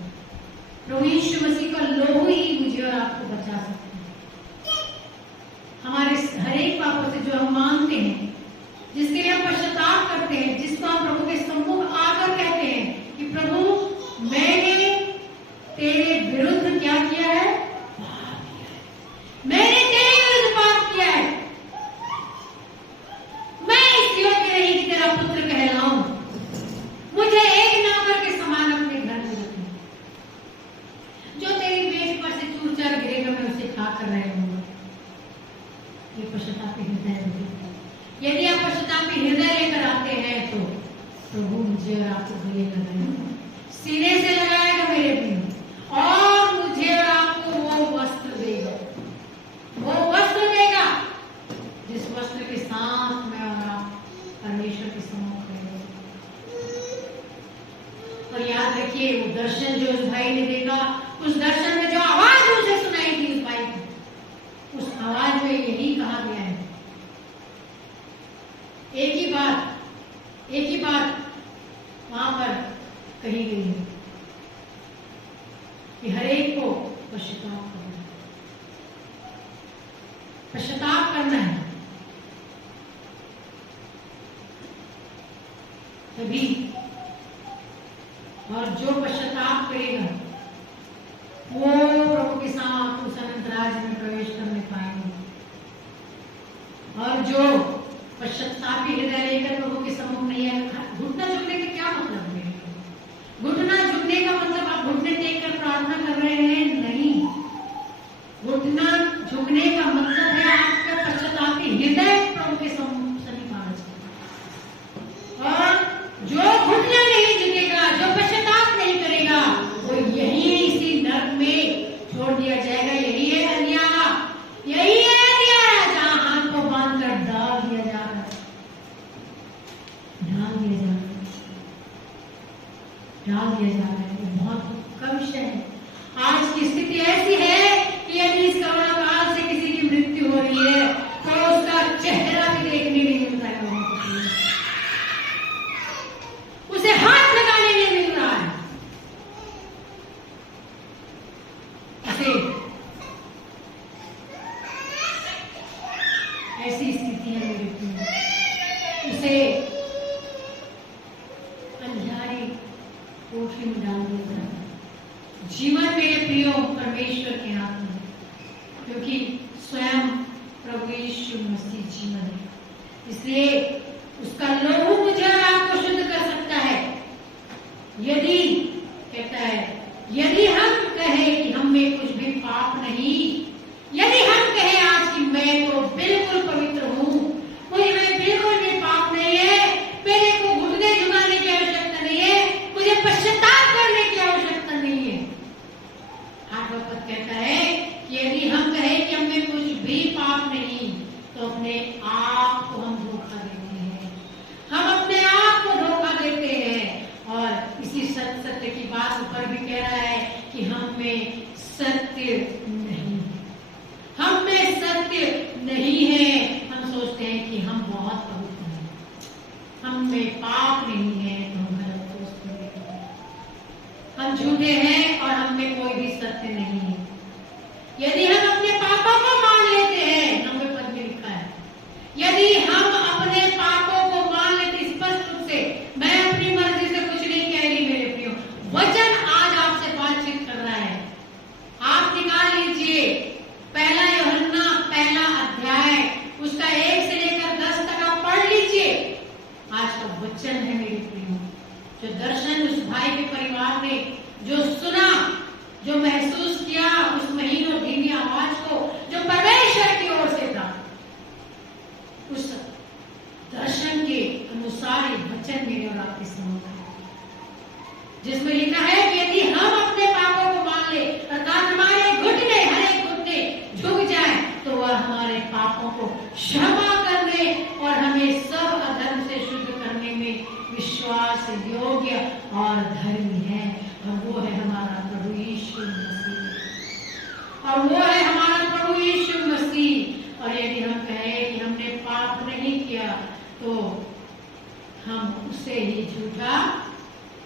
प्रभु यीशु मसीह का लहू ही मुझे और आपको बचा सकता है। हमारे हर एक पापों से जो हम मांगते हैं, जिसके लिए हम पश्चाताप करते हैं, जिसको हम प्रभु के सम्मुख आकर कहते हैं कि प्रभु मैंने तेरे विरुद्ध क्या किया है, पाप किया है, मैंने तेरे विरुद्ध पाप किया है, मैं इस योग्य नहीं कि तेरा पुत्र कहलाऊं, मुझे एक नौकर के समान अपने घर में रखना, जो तेरी मेज पर से चूर चार गिरेगा मैं उसे खा कर रहूंगा। ये पश्चातापी हृदय है। यदि आप पश्चातापी हृदय लेकर आते हैं तो प्रभु मुझे और आपको गले लगाएगा, सीने से लगाएगा मेरे भी, और मुझे और आपको वो वस्त्र देगा, वो वस्त्र देगा जिस वस्त्र के साथ मैं और आप परमेश्वर के सम्मुख खड़े। और याद रखिए, वो दर्शन जो उस भाई ने देखा, उस दर्शन में जो आवाज मुझे सुनाई थी उस भाई की, उस आवाज में यही कहा गया है, एक ही बात वहां पर कही गई है कि हर एक को पश्चाताप करना है, पश्चाताप करना है। तभी, और जो पश्चाताप करेगा वो प्रभु के साथ उस अनंत राज्य में प्रवेश करने पाएंगे। और जो पश्चातापी हृदय लेकर प्रभु के सम्मुख नहीं है, घुटना झुकने का क्या मतलब है? घुटना झुकने का मतलब आप घुटने टेक कर प्रार्थना कर रहे हैं? नहीं, घुटना झुकने का मतलब है आपका पश्चातापी हृदय प्रभु के समीप आना चाहिए। और जो घुटना नहीं झुकेगा, जो पश्चाताप नहीं करेगा, वो यही इसी नर्क में छोड़ दिया जाएगा। यही है अंधियारा, यही है अंधियारा जहां हाथ को बांध कर डाल दिया जा रहा है, डाल दिया जा रहा है। ये बहुत कम विषय है। आज की स्थिति ऐसी है कि यदि इस कोरोना काल से किसी की मृत्यु हो रही है तो उसका चेहरा भी देखने नहीं मिलता है लोगों को, उसे हाथ लगाने नहीं मिल रहा है, उसे ऐसी स्थिति है मेरे प्रिय, उसे अंधियारी कोठरी में डाल दिया जाता है। जीवन मेरे प्रियो परमेश्वर के हाथ में, क्योंकि स्वयं प्रभु यीशु मसीह जीवन है, इसलिए उसका लहू मुझे और आपको शुद्ध कर सकता है। यदि कहता है, यदि हम कहें कि हम में कुछ भी पाप नहीं, यदि हम कहें आज कि मैं तो बिल्कुल पवित्र हूं, मुझे में बिल्कुल भी पाप नहीं है, मेरे को घुटने झुकाने की आवश्यकता नहीं है, मुझे पश्चाताप करने की आवश्यकता नहीं है। आठवां पद कहता है कि यदि हम कहें कि हमें कुछ भी पाप नहीं, तो अपने आप को हम धोखा देते हैं, हम अपने आप को धोखा देते हैं। और इसी सत्य की बात ऊपर भी कह रहा है कि हम में सत्य नहीं, हम में सत्य नहीं है। हम सोचते हैं कि हम बहुत पवित्र हैं, हम में पाप नहीं है, तो हम गलत सोचते हैं, हम झूठे हैं और हम में कोई भी सत्य नहीं है। यदि हम अपने पापों को मान लेते हैं, 9वें पद में लिखा है, यदि हम अपने पापों को मान लेते, स्पष्ट रूप से, मैं अपनी मर्जी से कुछ नहीं कह रही मेरे प्रियो, वचन आज आपसे बातचीत कर रहा है। आप निकाल भाई के परिवार ने जो सुना, जो महसूस किया उस महीनों धीमी आवाज को जो परमेश्वर की ओर से था, उस दर्शन के अनुसार एक वचन मेरे और आपके सामने जिसमें लिखा है कि यदि हम अपने पापों को मान ले अर्थात हमारे घुटने, हर एक घुटने झुक जाए तो वह हमारे पापों को क्षमा करने और हमें सब अधर्म से शुद्ध करने में विश्वास योग्य और धर्मी है। और वो है हमारा प्रभु यीशु मसीह, और वो है हमारा प्रभु यीशु मसीह। और यदि हम कहें कि हमने पाप नहीं किया तो हम उसे ही झूठा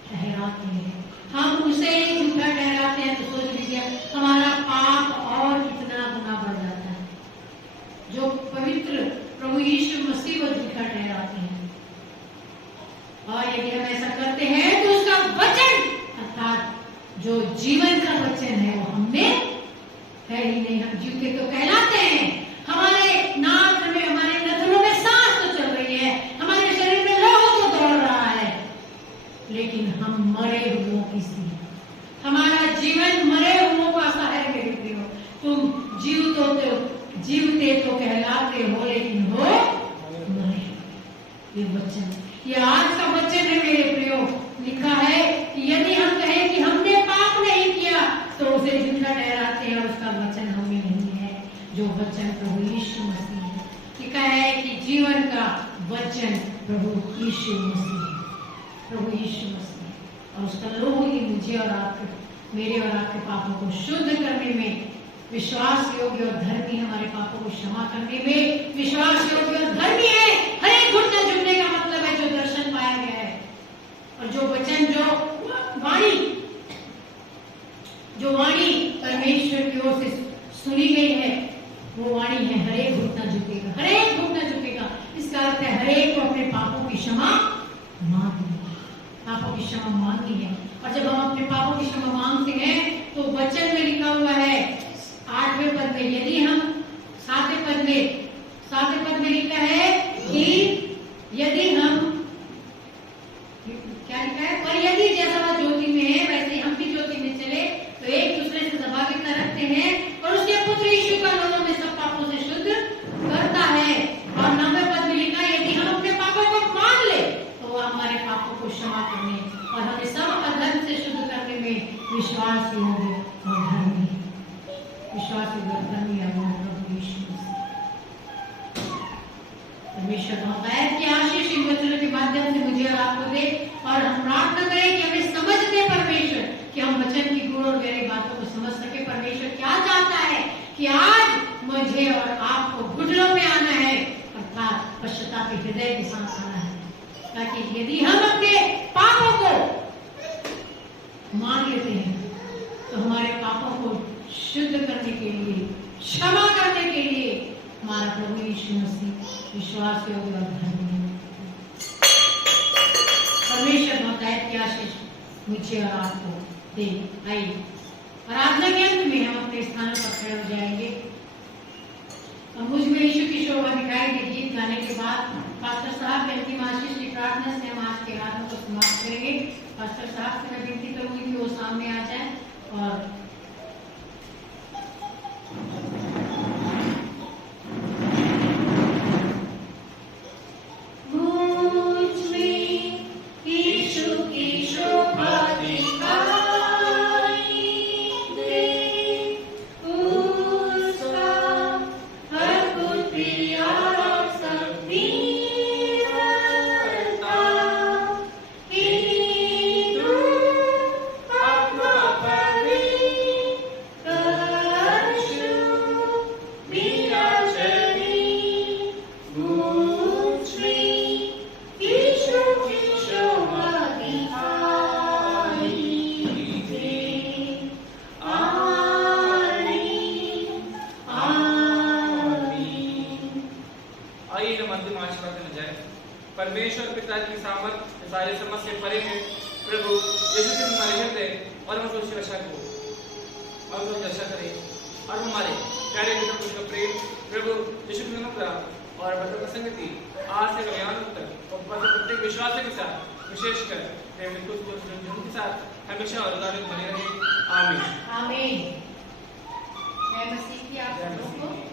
ठहराते हैं, हम उसे ही झूठा ठहराते हैं। तो सोच लीजिए हमारा पाप और कितना गुना बढ़ जाता है। जो पवित्र प्रभु यीशु मसीह को झूठा ठहराते हैं, और यदि हम ऐसा करते हैं तो उसका वचन अर्थात जो जीवन का वचन है वो हमें है ही नहीं। हम जीवते तो कहलाते हैं, हमारे नाक में, हमारे नथनों में सांस तो चल रही है, हमारे शरीर में लहू तो दौड़ रहा है, लेकिन हम मरे हुओं की सी, हमारा जीवन मरे हुओं का सा है। मेरे प्रियो, तुम जीवते तो कहलाते हो लेकिन हो मरे। ये वचन, ये आज का वचन है मेरे प्रियो। लिखा है कि यदि हम कहें कि हमने पाप नहीं किया तो उसे झूठा ठहराते हैं और उसका वचन हमें नहीं है, जो वचन प्रभु यीशु मसीह है। लिखा है कि जीवन का वचन प्रभु यीशु मसीह, प्रभु यीशु मसीह, और उसका लोग ही मुझे और आपके, मेरे और आपके पापों को शुद्ध करने में विश्वास योग्य और धर्मी, हमारे पापों को क्षमा करने में विश्वास योग्य और धर्मी है। हर एक घुटना झुकने का मतलब है जो दर्शन पाया गया है, और जो वचन, जो वाणी परमेश्वर की ओर से सुनी गई है, वो वाणी है हर एक घुटना झुकेगा, हर एक घुटना झुकेगा। इसका अर्थ है हर एक को अपने पापों की क्षमा मांगनी है, पापों की क्षमा मांगनी है। और जब हम अपने पापों की क्षमा मांगते हैं तो वचन में लिखा हुआ है 8वें पद में, यदि हम 7वें पद में लिखा है कि यदि हम, क्या लिखा है, पर यदि जैसा वह ज्योति में है वैसे हम भी ज्योति में चले तो एक दूसरे से सहभागिता रखते हैं, और उसके पुत्र यीशु का लोगों में सब पापों से शुद्ध करता है। और 9वें पद में लिखा है यदि हम अपने पापों को मान ले तो वह हमारे पापों को क्षमा करने और हमें सब अधर्म से शुद्ध करने में विश्वास योग्य और धर्मी, विश्वास योग्य और धर्मी है प्रभु यीशु मसीह। परमेश्वर बहुतायत की आशीष इन वचनों के माध्यम से मुझे और आपको दे, और हम प्रार्थना करें कि हमें समझ दे परमेश्वर, कि हम वचन की गूढ़ और गहरी बातों को समझ सके। परमेश्वर क्या चाहता है कि आज मुझे और आपको घुटनों में आना है, अर्थात पश्चाताप के हृदय के साथ आना है, ताकि यदि हम अपने पापों को मान लेते हैं तो हमारे पापों को शुद्ध करने के लिए, क्षमा करने के लिए हमारा प्रभु यीशु मसीह विश्वास योग्य और धर्मी है। परमेश्वर बहुतायत की आशीष मुझे और आपको दे। आइए आराधना के अंत में हम अपने स्थानों पर खड़े हो जाएंगे, और मुझ में यीशु की शोभा दिखाई दे गीत गाने के बाद पास्टर साहब की अंतिम आशीष की प्रार्थना से हम आज के आराधना को समाप्त करेंगे। पास्टर साहब से मैं विनती करूंगी कि वो सामने आ जाए और परमेश्वर पिता की सामर्थ सारे समझ से परे है। प्रभु यीशु की हमारे हृदय और हम उसकी रक्षा को और उसकी रक्षा करें, और हमारे प्यारे पिता का प्रेम, प्रभु यीशु की अनुग्रह और बरकत संगति आज से बयान तक और प्रत्येक विश्वास के साथ विशेषकर प्रेम में कुछ के साथ हमेशा और सदा बने रहे। आमीन। आमीन। मैं मसीह की आप सबको